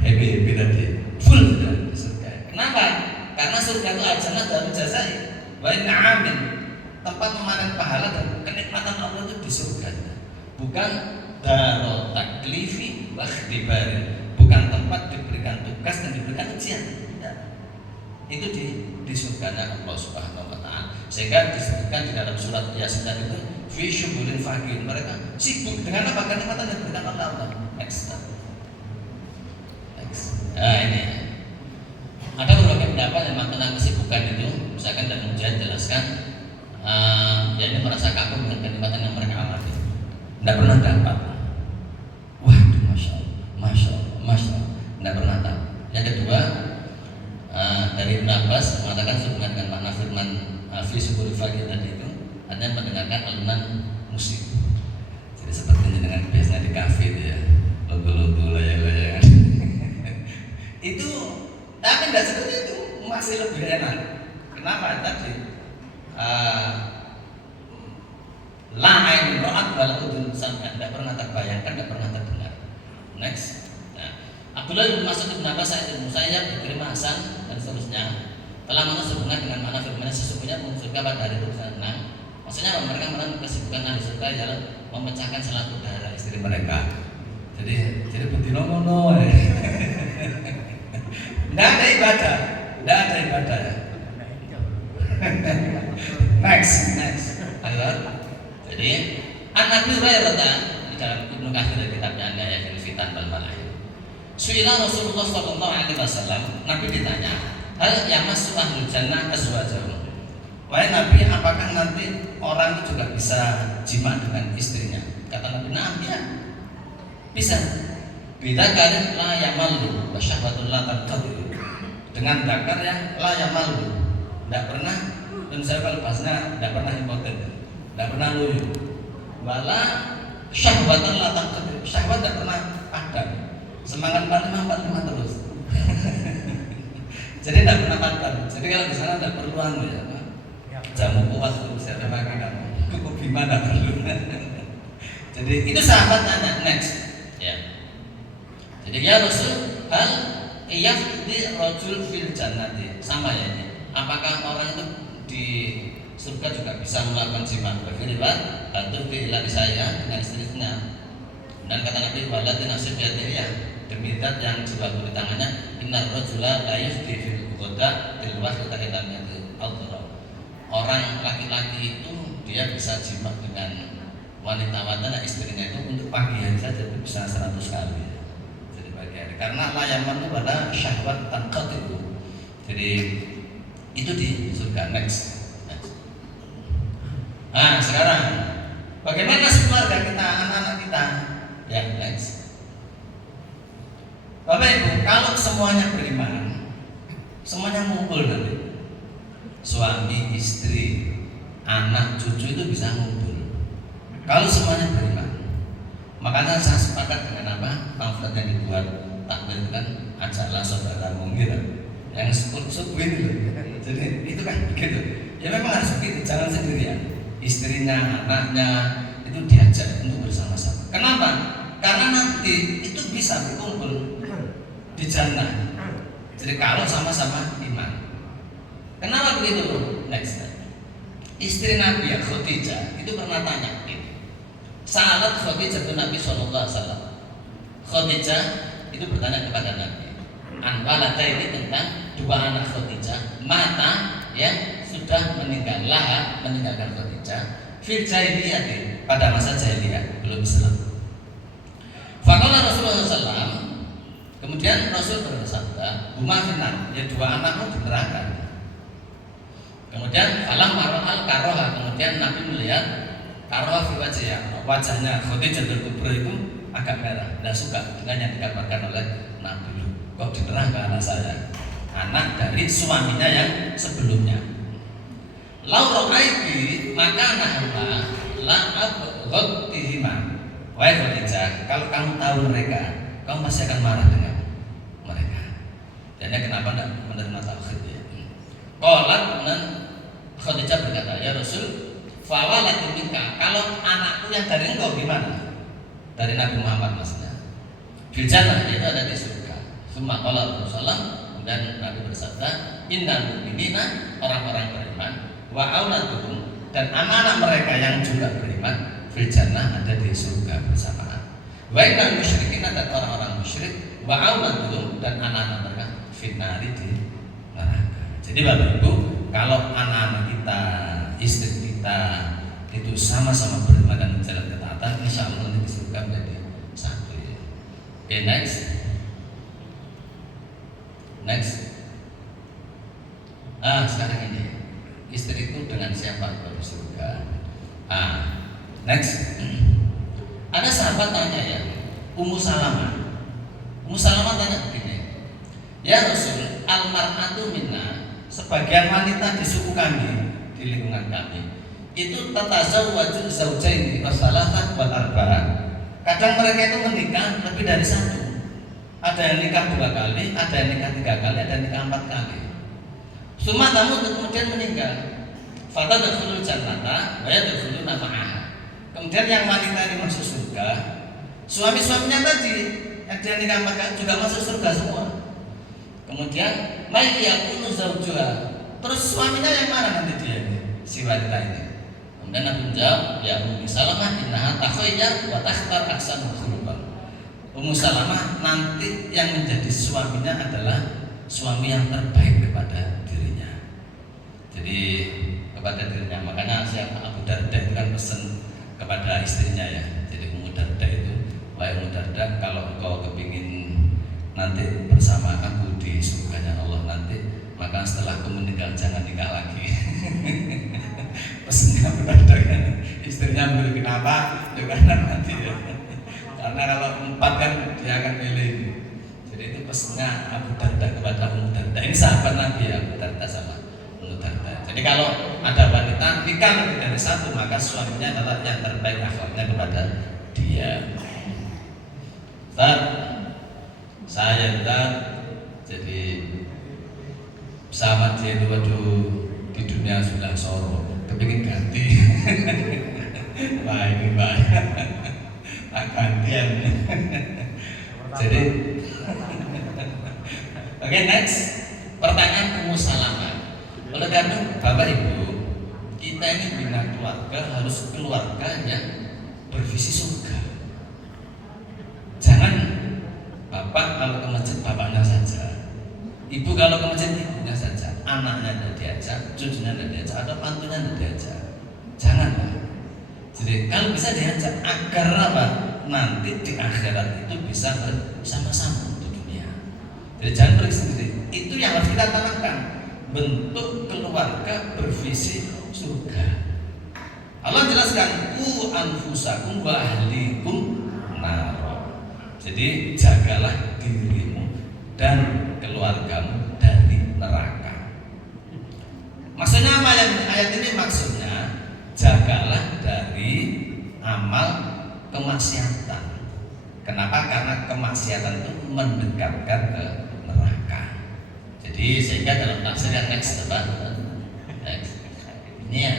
happy tadi, full di surga. Kenapa? Karena surga itu al-jannah darul jazai wa in amin, tempat memanen pahala dan kenikmatan Allah itu di surga, bukan darul taklifi wa ikhtibari, bukan tempat diberikan tugas dan diberikan ujian. Itu di surganya Allah Subhanahu wa taala. Sehingga disebutkan di dalam surat Yasin itu fi syughulin fakir, mereka sibuk dengan apa? Kenikmatan yang diberikan oleh Allah. Next. Nah, ini ada beberapa pendapat yang tentang kesibukan itu. Misalkan dalam ujian jelaskan ya ini merasa kagum dengan kenikmatan yang mereka alami, tidak pernah dapat. Waduh, masya Allah, tidak pernah tahu. Yang kedua, dari Ibn Abbas mengatakan sehubungan dengan makna firman fi syughulil fakir tadi itu hanya mendengarkan alunan musik. Jadi seperti dengan biasanya di kafe itu ya, logo-logo layang-layangan. Itu tapi tidak seperti itu, masih lebih enak. Kenapa tadi? La ain ra'at wal udhun sami'at, tidak pernah terbayangkan, tidak pernah terdengar. Next. Nah, Abdullah bin Mas'ud bin Abbas, Sa'id bin Musayyab, Ikrimah, Hasan dan seterusnya telah menghubungkan dengan makna firman sesungguhnya penghuni surga pada hari itu senang. Maksudnya mereka melakukan kesibukan ahli surga dalam memecahkan salat udara istri mereka. Jadi bedino ngono. Tidak ada ibadah, tidak ada ibadah. Next. Ayo. Jadi An-Nabi Hurairah di dalam Ibnu Katsir dari kitabnya An-Nihayah fil Fitan wal Malaih. Su'ila Rasulullah sallallahu alaihi wasallam, Nabi ditanya, hal yamassu ahlul jannah azwajahum. Wahai Nabi, apakah nanti orang itu juga bisa jima dengan istrinya? Kata Nabi, "Na'am, ya. Bisa. Bida kan la yamallu wa syahwatul la tanqadi." Dengan dakar yang la yamallu. Tidak pernah, dan saya kalau bahasnya tidak pernah impoten, tidak pernah loyo. Wala syahwatan la tanqadi. Syahwat tidak pernah padam. Semangat 45 terus. Jadi tidak pernah padam. Jadi kalau di sana tidak perlu ya. Jamu kuat untuk saya pakai kamu. Cukup gimana perlu. Jadi itu sahabat nanya next. Ya. Jadi ya Rasul, hal yafdi rajul fil jannati, sama ya ini. Apakah orang itu di surga juga bisa melakukan jima? Berfirman, bantu diilah saya dengan istrinya. Dan kata Nabi, waladhi nasib ya demi zat yang jiwa di tangannya, innar rajula la yafdi fil ghoda tilwas ketahidan itu Allah. Orang laki-laki itu dia bisa jima dengan wanita istrinya itu untuk pagi hari saja itu bisa 100 kali. Jadi pagi hari. Karena layaman itu pada syahwat tanqat itu. Jadi itu di surga. Next. Nah sekarang bagaimana keluarga kita, anak-anak kita? Ya next. Bapak Ibu, kalau semuanya beriman, semuanya ngumpul nanti. Suami, istri, anak, cucu itu bisa ngumpul. Kalau semuanya beriman. Makanya saya sepakat dengan apa? Pamflet yang dibuat takbir itu kan, ajaklah saudaramu gitu. Yang suku itu loh. Jadi itu kan begitu. Ya memang harus begitu, jangan sendirian. Istrinya, anaknya itu diajak untuk bersama-sama. Kenapa? Karena nanti itu bisa berkumpul di jannah. Jadi kalau sama-sama iman. Kenapa begitu? Next. Istri Nabi ya Khadijah itu pernah tanya. Salat Khadijah itu Nabi Sallallahu Alaihi Wasallam. Khadijah itu bertanya kepada Nabi. Anwalata ini tentang dua anak Khadijah. Mata yang sudah meninggalkan Khadijah. Fil jahiliyah, pada masa jahiliyah belum Islam. Faqala Rasulullah SAW. Kemudian Rasul bersabda, "Huma finnar," ya dua anakmu di neraka. Kemudian falam mar'al karoha, kemudian Nabi melihat karoha fi wajahnya Khadijah Kubra itu agak merah, tidak suka dengan yang dikabarkan oleh Nabi. Kok di neraka anak saya, anak dari suaminya yang sebelumnya. Lau ra'aiti maka nahma la abghadtihima. Wahai Khadijah, kalau kamu tahu mereka, kamu pasti akan marah dengan mereka. Dan kenapa tidak menerima tauhid ya? Qalat dan Khadijah berkata, ya Rasul, fawalatu minka, kalau anakku yang dari engkau gimana? Dari Nabi Muhammad maksudnya. Fil jannah, yaitu ada di surga. Summa qala Rasulullah, dan Nabi bersabda, innal mu'minina, orang-orang beriman, wa auladuhum, dan anak-anak mereka yang juga beriman, fil jannah, ada di surga bersamaan. Wa innal musyrikina, dan orang-orang musyrik, wa auladuhum, dan anak-anak mereka finnari di neraka. Jadi Bapak Ibu, kalau anak-anak kita, istri kita itu sama-sama beriman dan menjalankan ketaatan, insya Allah nanti di surga menjadi satu. Oke, next. Sekarang ini istriku dengan siapa di surga? Next. Ada sahabat tanya ya, Ummu Salamah. Ummu Salamah tanya begini, ya Rasul, almar'atu minna, sebagian wanita di suku kami, di lingkungan kami, itu tatazawwaju zaujaini wasalasah wal arba'ah. Kadang mereka itu menikah lebih dari satu. Ada yang nikah 2 kali, ada yang nikah 3 kali, ada yang nikah 4 kali. Suma tamu kemudian meninggal. Fata tadkhulul jannata wa yadkhuluna ma'aha. Kemudian yang wanita ini masuk surga, suami-suaminya tadi yang dia nikah 4 kali juga masuk surga semua. Kemudian mai yakunu zaujuha. Terus suaminya yang mana nanti dia ini? Si wanita ini. Kemudian Nabi menjawab, ya Ummu Salamah innaha takhayyar wa takhtar ahsanul khuluq. Ummu Salamah nanti yang menjadi suaminya adalah suami yang terbaik kepada dirinya. Jadi kepada dirinya. Makanya saya Abu Darda itu kan pesan kepada istrinya ya. Jadi Ummu Darda itu, wahai Ummu Darda, kalau engkau kepingin nanti bersama aku di surganya Allah nanti, maka setelah aku meninggal jangan nikah lagi. Pesannya Abu Darda kan. Istrinya milih kenapa? Ya karena nanti ya. Karena kalau 4 kan dia akan milih. Jadi itu pesannya Abu Darda kepada Ummu Darda. Ini sahabat Nabi ya, Abu Darda sama Ummu Darda. Jadi kalau ada wanita nikah lebih dari 1, maka suaminya adalah yang terbaik akhlaknya kepada dia. Ustaz, saya jadi sama dia itu waduh di dunia sudah soro, kepingin ganti. Wah ini bahaya. Tak gantian. Jadi oke, next pertanyaan Ummu Salamah. Oleh karena Bapak Ibu, kita ini bina keluarga harus keluarga yang bervisi surga. Jangan bapak kalau ke masjid bapaknya saja, ibu kalau ke masjid ibunya saja, anaknya tidak diajak, cucunya tidak diajak, atau mantunya tidak diajak. Jangan Pak. Jadi kalau bisa diajak agar apa? Nanti di akhirat itu bisa bersama-sama di dunia. Jadi jangan pergi sendiri. Itu yang harus kita tanamkan. Bentuk keluarga bervisi surga. Allah jelaskan ku anfusakum wa ahlikum nar. Jadi jagalah dirimu dan keluargamu dari neraka. Maksudnya apa ayat ini? Maksudnya jagalah dari amal kemaksiatan. Kenapa? Karena kemaksiatan itu mendekatkan ke neraka. Jadi sehingga dalam tafsir yang next ini ya,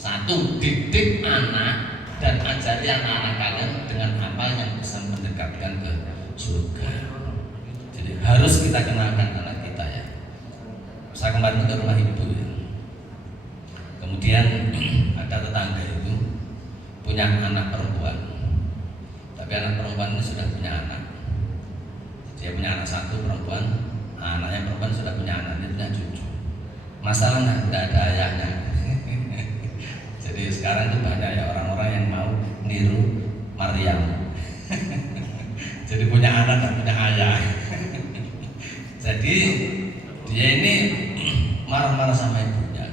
1, didik anak dan ajari anak-anak kalian dengan amal yang bisa mendekatkan ke surga. Jadi harus kita kenalkan anak kita ya. Saya kemarin ke rumah ibu ya. Kemudian ada tetangga itu punya anak perempuan, tapi anak perempuan ini sudah punya anak. Dia punya anak 1 perempuan, anaknya perempuan sudah punya anak, dia punya cucu. Masalahnya tidak ada ayahnya. Jadi sekarang itu banyak ya orang-orang yang mau niru Maryam. Jadi punya anak dan punya ayah. Jadi dia ini marah-marah sama ibunya.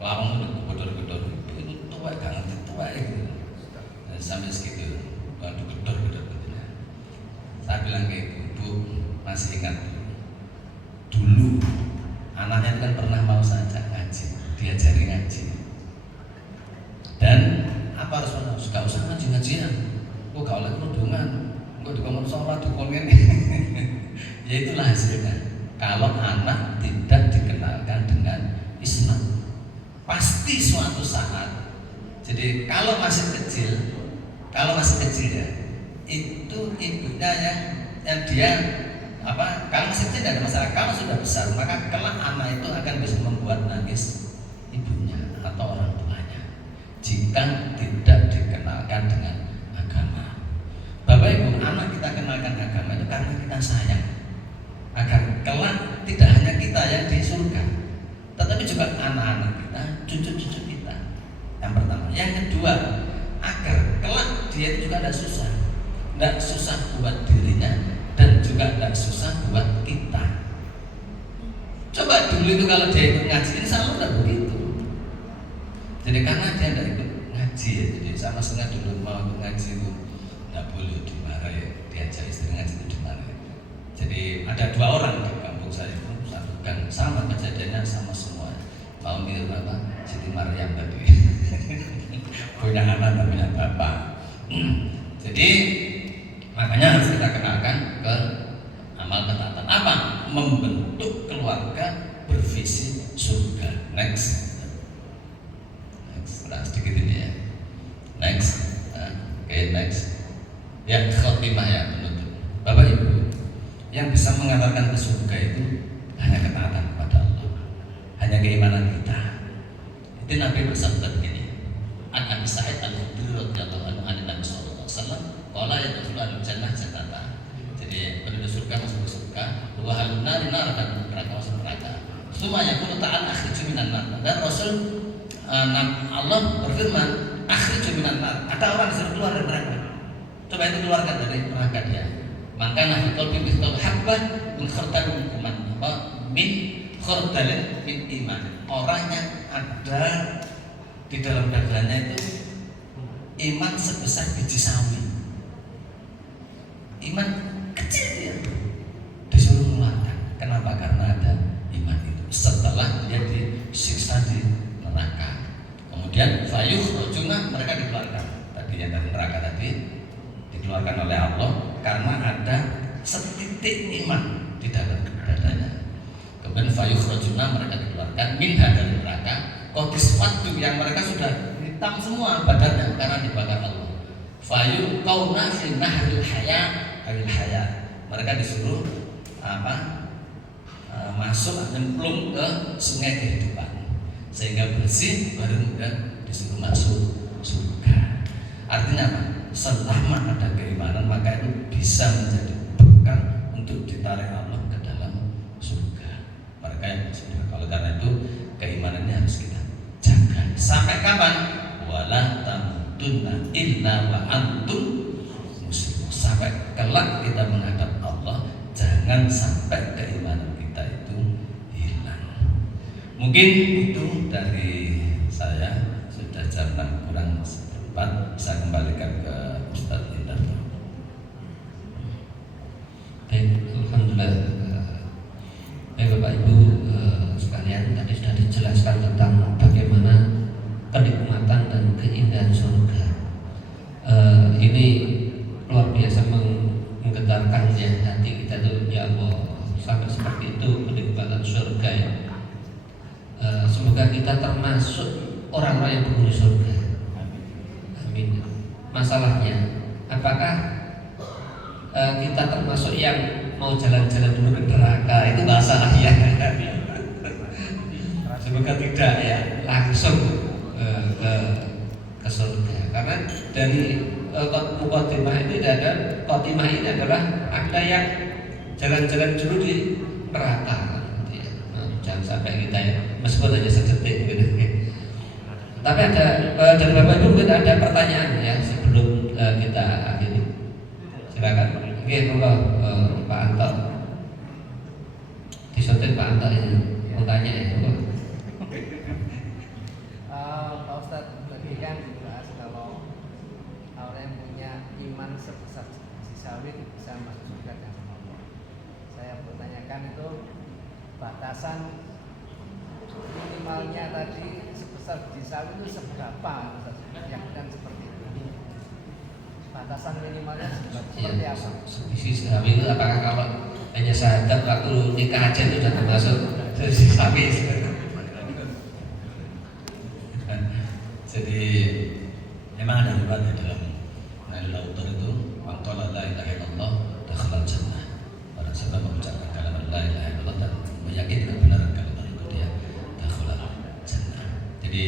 Lawang udah gedor-gedor, itu tua gak ngerti tua itu. Sampai segitu, waduh gedor-gedor gitu. Saya bilang ke ibu, masih ingat dulu anaknya kan pernah mau saja ngaji, diajari ngaji. Dan apa harus gak usah ngaji-ngajian, kok gak oleh kerudungan, kok dikongkon sholat, dikongkon ini. Ya itulah hasilnya. Kalau anak tidak dikenalkan dengan Islam, pasti suatu saat. Jadi kalau masih kecil ya, itu ibunya yang dia apa? Kalau masih kecil tidak ada masalah. Kalau sudah besar, maka kelak anak itu akan bisa membuat nangis ibunya atau orang tuanya jika tidak dikenalkan dengan agama. Bapak Ibu, anak kita kenalkan agama itu karena kita sayang, agar kelak tidak hanya kita yang di surga, tetapi juga anak-anak kita, cucu-cucu kita. Yang pertama. Yang kedua, agar kelak dia itu juga tidak susah buat dirinya dan juga tidak susah buat kita. Coba dulu itu kalau dia ikut ngaji, ini selalu tidak begitu. Jadi karena dia tidak ikut ngaji ya, jadi sama setengah dulu mau ikut ngaji itu tidak boleh dimarahi, diajak istri ngaji itu dimarahi. Jadi ada 2 orang di kampung saya itu, satu gang sama kejadiannya sama semua. Mau mirip apa? Siti Maryam tadi. Punya anak dan punya bapak. Jadi makanya harus kita kenalkan ke amal ketaatan apa? Membentuk keluarga bervisi surga. Next, sedikit ini ya. Next, oke, next. Ya, khotimah ya, penutup. Bapak Ibu, yang bisa mengantarkan ke surga itu hanya ketaatan kepada Allah, hanya keimanan kita. Itu Nabi bersabda begini. An Abi Sa'id Al-Khudri radhiyallahu anhu an Nabi sallallahu alaihi wasallam, qala yadkhulu al-jannah jannata. Jadi penduduk surga masuk ke surga, wa ahlun nar dan neraka masuk neraka. Suma yaqulu ta'ala akhriju minan nar. Dan Rasul Allah berfirman, akhriju minan nar. Ada orang disuruh keluar dari neraka. Coba itu keluarkan dari neraka dia. Maka nafi qalbi mithqal habbah min khardal min khardal min iman. Orang yang ada di dalam dadanya itu iman sebesar biji sawi. Iman kecil dia disuruh mengeluarkan. Kenapa? Karena ada iman itu. Setelah dia disiksa di neraka, kemudian fayukhrajuna, mereka dikeluarkan. Tadi yang dari neraka tadi dikeluarkan oleh Allah karena ada setitik iman di dalam dadanya. Kemudian fayukhrajuna, mereka dikeluarkan minha dari neraka qadis faddu, yang mereka sudah hitam semua badannya karena dibakar Allah. Fayuqauna fi nahril haya, mereka disuruh masuk nyemplung ke sungai kehidupan sehingga bersih, baru kemudian disuruh masuk surga. Artinya apa? Selama ada keimanan maka itu bisa menjadi bekal untuk ditarik Allah ke dalam surga. Mereka yang surga. Oleh karena itu keimanan ini harus kita jaga. Sampai kapan? Wala tamutunna illa wa antum muslimun. Sampai kelak kita menghadap Allah, jangan sampai keimanan kita itu hilang. Mungkin itu dari saya. Sudah jam 6 kurang seperempat. Saya kembalikan ke Ustadz Indar. Baik, alhamdulillah. Baik Bapak Ibu sekalian, tadi sudah dijelaskan tentang bagaimana kenikmatan dan keindahan surga. Ini luar biasa menggetarkan ya hati kita tuh, ya Allah, sampai seperti itu kenikmatan surga ya. Semoga kita termasuk orang-orang yang penghuni surga. Amin. Masalahnya, apakah kita termasuk yang mau jalan-jalan dulu ke neraka? Itu masalahnya. Semoga tidak ya, langsung ke surga. Karena dari khotimah ini adalah ada yang jalan-jalan dulu di neraka. Jangan sampai kita ya, meskipun hanya sedetik gitu. Tapi ada dari Bapak Ibu mungkin ada pertanyaan ya sebelum kita akhiri. Silakan. Oke, monggo Pak Anto. Disotin Pak Anto ini mau tanya ya. Pak Ustadz, tadi kan dibahas kalau orang yang punya iman sebesar biji sawit bisa masuk surga dengan Allah. Saya bertanyakan itu batasan minimalnya tadi sebesar biji sawit itu seberapa? Yang kan seperti itu. Batasan minimalnya seperti apa? Biji sawi itu apakah kalau hanya syahadat waktu nikah aja itu sudah termasuk biji sawi? Jadi memang ada riwayat dalam Nailul Autar itu, man qala la ilaha illallah dakhala jannah. Orang siapa mengucapkan kalimat la ilaha illallah dan meyakini kebenaran kalimat itu, dia dakhala jannah. Jadi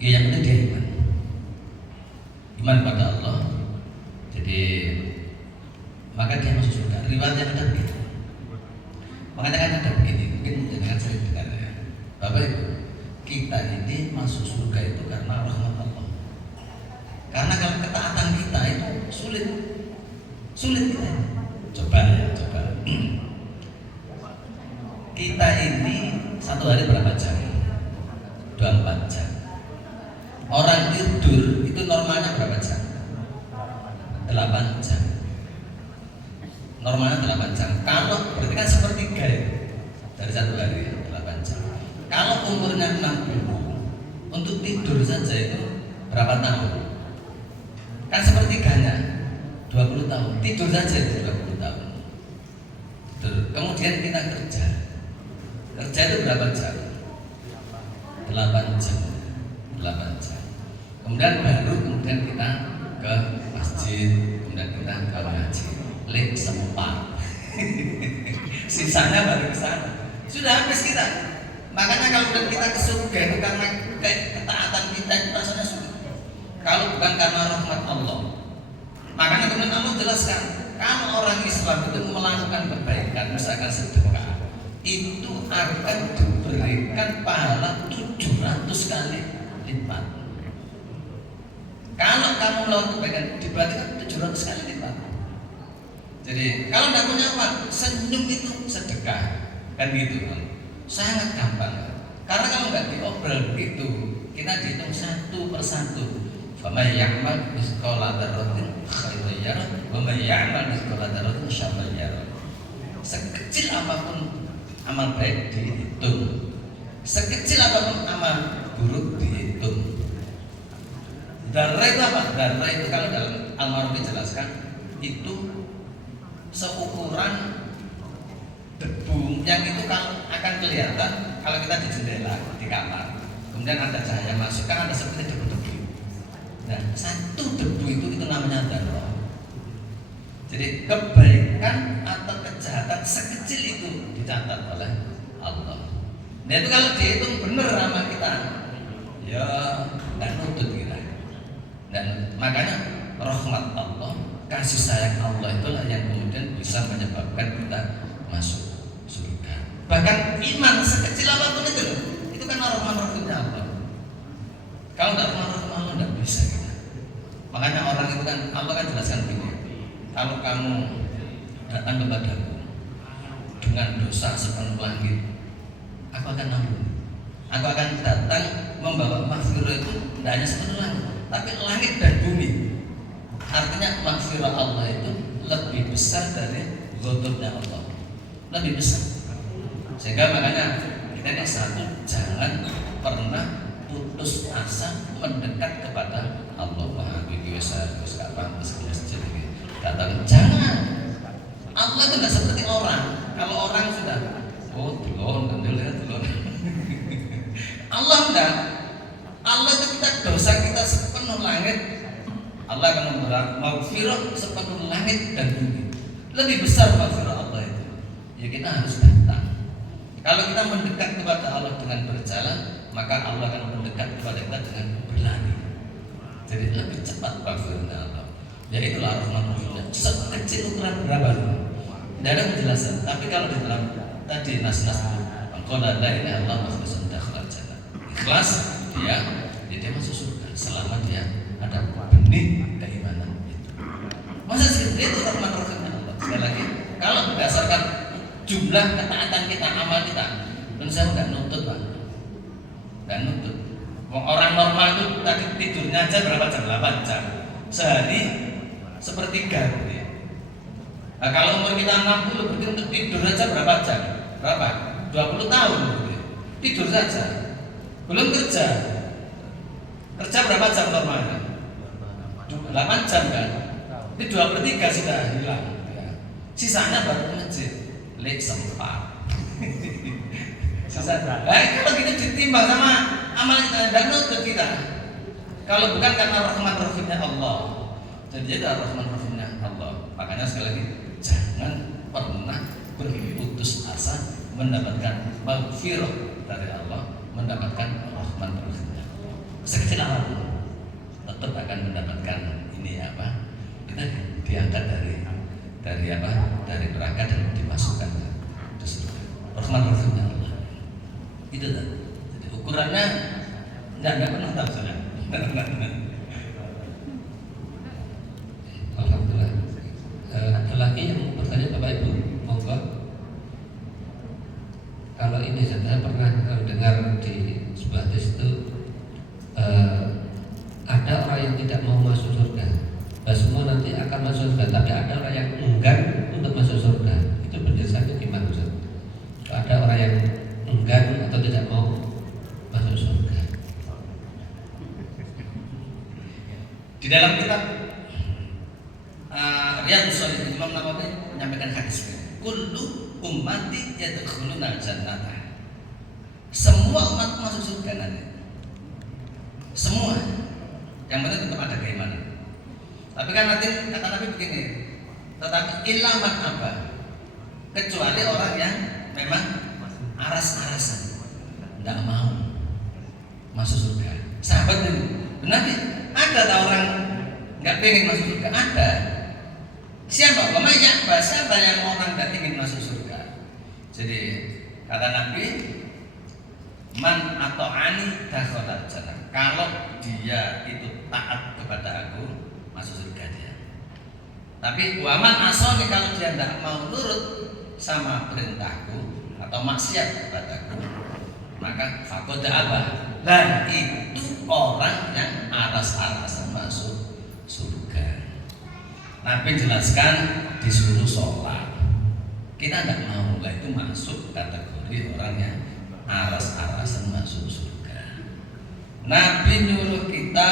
yang penting dia iman pada Allah. Jadi maka dia masuk surga. Riwayat yang ada begitu. Makanya kan ada begini, mungkin jangan sering dengar ya. Bapak Ibu, kita ini masuk surga itu karena rahmat Allah. Karena kalau ketaatan kita itu sulit kita ini. Coba. Kita ini satu hari berapa jam? 24 jam. Orang tidur itu normalnya berapa jam? 8 jam. Normalnya 8 jam. Kalau berarti kan sepertiga ya, dari satu hari 8 jam. Kalau umurnya 60, untuk tidur saja itu berapa tahun? kan sepertiganya 20 tahun, tidur saja itu 20 tahun. Kemudian kita kerja itu berapa jam? 8 jam. Kemudian kemudian kita ke masjid, kemudian kita ke ngaji. Lek sempat. Sisanya baru ke sana. Sudah habis kita. Makanya kalau kita ke surga itu karena ketaatan kita itu rasanya sulit. Kalau bukan karena rahmat Allah. Makanya kemudian Allah jelaskan, kalau orang Islam itu melakukan kebaikan, misalkan sedekah, itu akan diberikan pahala 700 kali lipat. Kalau kamu melakukan kebaikan, diberikan 700 kali lipat. Jadi kalau tidak punya uang, senyum itu sedekah, kan gitu kan? Sangat gampang. Karena kalau nggak diobrol begitu, kita dihitung satu persatu. Faman ya'mal mithqala dzarratin khairan yarah, wa man ya'mal mithqala dzarratin syarran yarah. Sekecil apapun amal baik dihitung, sekecil apapun amal buruk dihitung. Darah itu apa? Darah itu kalau dalam Al-Marwazi dijelaskan itu seukuran debu yang itu akan kelihatan kalau kita di jendela di kamar. Kemudian ada cahaya masuk, kan ada seperti debu-debu. Nah, satu debu itu namanya darah. Jadi kebaikan atau kejahatan sekecil itu dicatat oleh Allah. Nah itu kalau dihitung benar sama kita, ya tidak nutut kita. Dan makanya rahmat Allah, kasih sayang Allah itulah yang kemudian bisa menyebabkan kita masuk surga. Bahkan iman sekecil apapun itu kan rahmat-rahmatnya Allah. Kalau tidak rahmat Allah tidak bisa kita. Makanya orang itu kan Allah kan jelaskan begini. Kalau kamu datang kepadaku dengan dosa sepenuh langit, aku akan ampuni. Aku akan datang membawa maghfirah itu tidak hanya sepenuh langit, tapi langit dan bumi. Artinya maghfirah Allah itu lebih besar dari ghadabnya Allah, lebih besar. Sehingga makanya kita ini satu, jangan pernah putus asa mendekat kepada Allah. Katakan jangan. Allah itu tidak seperti orang. Kalau orang sudah dulon. Allah enggak. Allah itu kita dosa kita sepenuh langit, Allah akan memberi maghfirah sepenuh langit dan bumi. Lebih besar maghfirah Allah itu. Ya kita harus datang. Kalau kita mendekat kepada Allah dengan berjalan, maka Allah akan mendekat kepada kita dengan berlari. Jadi lebih cepat maghfirah Allah. Ya itulah rahmat-rahmatnya. Sekecil ukuran berapa? Tidak ada penjelasan. Tapi kalau di dalam tadi nas-nas kalau la ilaha illallah muhammadur rasulullah ikhlas dia masuk surga selama dia ada benih keimanan itu. Masa sih itu rahmat-rahmatnya Allah. Sekali lagi, kalau berdasarkan jumlah ketaatan kita, amal kita, dan saya nggak nuntut Pak, nggak nuntut. Orang normal itu tadi tidurnya aja berapa jam? 8 jam sehari, sepertiga gitu ya. Nah, kalau umur kita 60 berarti untuk tidur saja berapa jam? Berapa? 20 tahun gitu ya. Tidur saja, belum kerja. Kerja berapa jam normalnya? 8 jam kan? Ini 2/3 sudah hilang ya. Sisanya baru ke masjid. Lek sempat. Sisa. Kalau kita ditimbang sama amal kita dan nutut kita. Kalau bukan karena rahmat-rahmatnya Allah, jadi ada rahmat-rahmatnya Allah. Makanya sekali lagi jangan pernah berputus asa mendapatkan maghfirah dari Allah, mendapatkan rahmat-rahmatnya. Sekecil apapun tetap akan mendapatkan ini apa? Kita diangkat dari apa? Dari neraka dan dimasukkan ke surga. Rahmat-rahmatnya Allah. Itu kan. Jadi ukurannya enggak pernah tahu saja. Alhamdulillah. Ada lagi yang bertanya Bapak Ibu, monggo. Kalau ini saya pernah dengar di sebuah hadis itu ada orang yang tidak mau masuk surga. Semua nanti akan masuk surga, tapi ada orang yang enggan untuk masuk surga. Itu penjelasannya gimana Ustaz? Ada orang yang enggan atau tidak mau masuk surga. Di dalam kitab menyampaikan hadis ini. Kullu ummati yadkhuluna jannata. Semua umat masuk surga nanti. Semua. Yang penting tetap ada keimanan. Tapi kan nanti kata Nabi begini. Tetapi ilamat apa? Kecuali orang yang memang aras-arasan, tidak mau masuk surga. Sahabat itu, Nabi ada tak orang nggak pengen masuk surga? Ada. Siapa? Siapa yang orang nggak ingin masuk surga? Jadi kata Nabi, man atau ani dakhala jannah. Kalau dia itu taat kepada aku, masuk surga dia. Tapi waman asoni, kalau dia tidak mau nurut sama perintahku atau maksiat kepadaku, maka faqad apa? Lah itu orang yang aras-arasan masuk surga. Nabi jelaskan disuruh sholat, kita tidak mau, lah itu masuk kategori orang yang aras-arasan masuk surga. Nabi nyuruh kita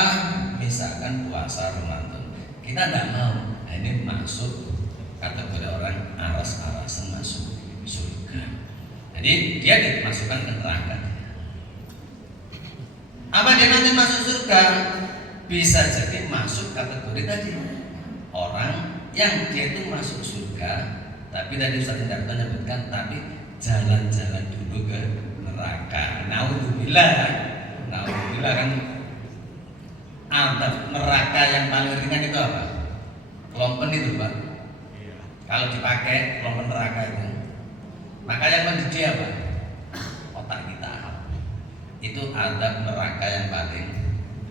misalkan puasa Ramadan, kita tidak mau, nah ini masuk kategori orang aras-arasan masuk surga. Jadi dia dimasukkan ke neraka. Apa dia nanti masuk surga? Bisa jadi masuk kategori tadi, orang yang dia itu masuk surga, tapi tadi Ustaz Darto menyebutkan, tapi jalan-jalan dulu ke neraka. Naudzubillah kan. Adab neraka yang paling ringan itu apa? Klompen itu, Pak. Kalau dipakai klompen neraka itu, maka yang mendidih apa? Otak kita. Itu adab neraka yang paling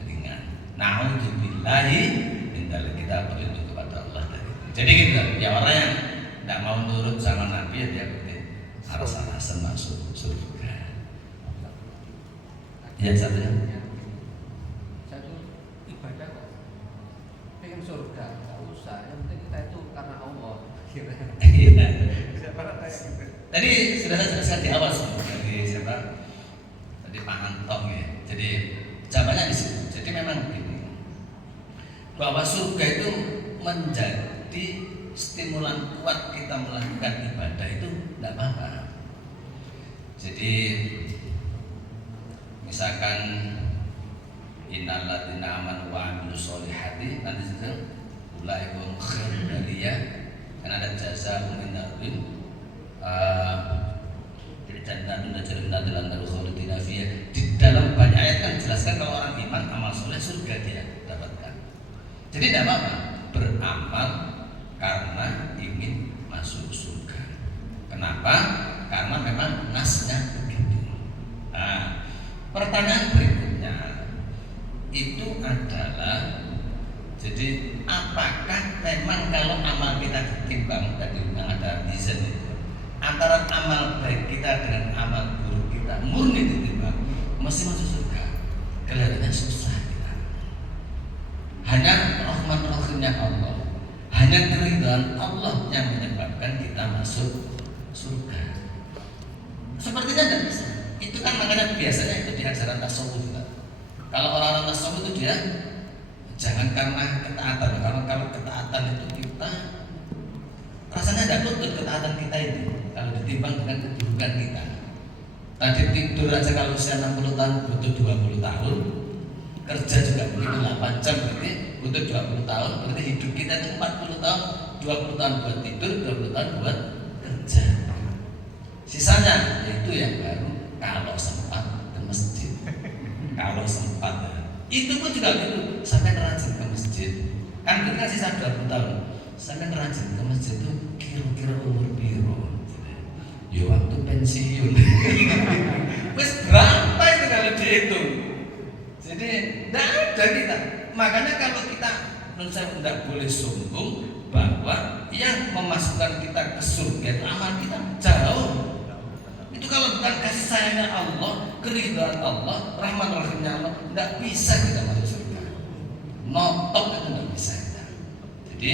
ringan. Naudzubillahi min dzalik, kita berlindung kepada Allah dari itu. Jadi gitu, ya orang yang tidak mau nurut sama Nabi, ya dia berarti aras-arasan masuk surga. Ya satunya. Satu ibadah kok. Pengen surga, nggak usah. Yang penting kita itu karena Allah. Iya. Siapa kayak gitu? Tadi sudah saya jelaskan di awal dari siapa? Tadi Pak Antong ya. Jadi jawabannya di situ. Jadi memang begini, bahwa surga itu menjadi stimulan kuat kita melakukan ibadah itu tidak apa-apa. Jadi misalkan innal ladzina amanu wa amilus sholihati, nanti itu ulaikum khairul bariyah, karena ada jasa min nabin jannatul tajri min tahtiha al-anharu khalidina fiha. Di dalam banyak ayat kan jelaskan kalau orang iman amal soleh surga dia dapatkan. Jadi tidak apa-apa beramal karena ingin masuk surga. Kenapa? Karena memang nasnya begitu. Nah, pertanyaan berikutnya itu adalah, jadi apakah memang kalau amal kita ditimbang, tadi yang ada mizan itu, antara amal baik kita dengan amal buruk kita murni ditimbang, mesti masuk surga? Kelihatannya susah kita. Hanya rahman rahimnya Allah, hanya keridhaan Allah yang menyebabkan kita masuk surga. Sepertinya tidak bisa. Itu kan makanya biasanya itu di ajaran tasawuf kan. Kalau orang-orang tasawuf itu dia jangan karena ketaatan, karena kalau ketaatan itu kita rasanya tidak lutut ketaatan kita itu kalau ditimbang dengan keburukan kita. Tadi tidur aja kalau usia 60 tahun butuh 20 tahun, kerja juga begitu 8 jam berarti butuh 20 tahun, berarti hidup kita itu 40 tahun, 20 tahun buat tidur, 20 tahun buat kerja. Sisanya yaitu yang baru kalau sempat ke masjid. Kalau sempat ya. Itu pun juga gitu, sampai rajin ke masjid. Kan kita sisa 20 tahun. Sampai rajin ke masjid itu kira-kira umur biru. Ya waktu pensiun. Wes berapa itu kalau dihitung? Jadi tidak ada kita. Makanya kalau kita menurut saya tidak boleh sombong bahwa yang memasukkan kita ke surga itu amal kita jauh. Itu kalau bukan kasih sayangnya Allah, keridhaan Allah, rahman rahimnya Allah, tidak bisa kita masuk surga. Notok itu tidak bisa kita. Jadi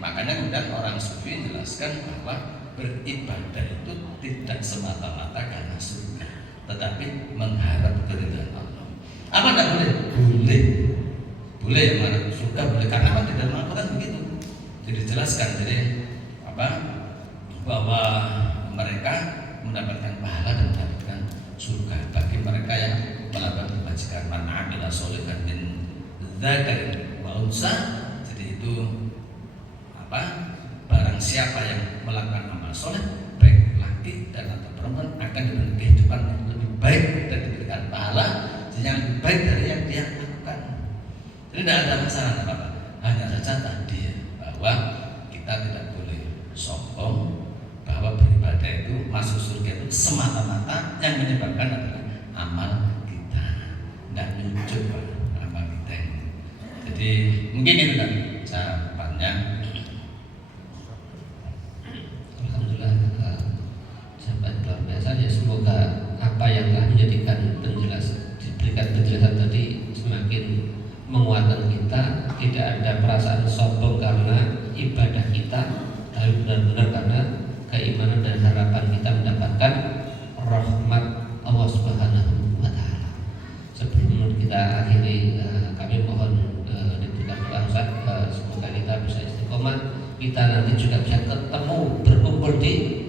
makanya kemudian orang sufi menjelaskan bahwa beribadah itu tidak semata-mata karena surga, tetapi mengharap keridhaan Allah. Apa tidak boleh? Boleh. Boleh mana surga boleh, karena apa di dalam Al-Quran begitu. Jadi dijelaskan, jadi apa? bahwa mereka mendapatkan pahala dan mendapatkan surga bagi mereka yang melakukan kebajikan. Man 'amila sholihan min dzakarin wa unsa. Jadi itu barang siapa yang melakukan amal soleh baik laki dan atau perempuan akan diberikan kehidupan yang lebih baik dan diberikan pahala yang lebih baik dari yang dia lakukan. Jadi tidak ada masalah apa-apa. Hanya saja tadi bahwa kita tidak boleh sombong bahwa beribadah itu masuk surga itu semata-mata yang menyebabkan adalah amal kita, tidak nyucuk amal kita ini. Jadi mungkin itu kan jawabannya. Alhamdulillah, jawaban luar biasa ya. Semoga apa yang telah menjadikan diberikan penjelasan tadi semakin menguatkan kita, tidak ada perasaan sombong karena ibadah kita, tapi benar-benar karena keimanan dan harapan kita mendapatkan rahmat Allah Subhanahu wa Ta'ala. Sebelum kita akhiri, kami mohon diberikan doa Ustaz, semoga kita bisa istiqomah, kita nanti juga bisa ketemu berkumpul di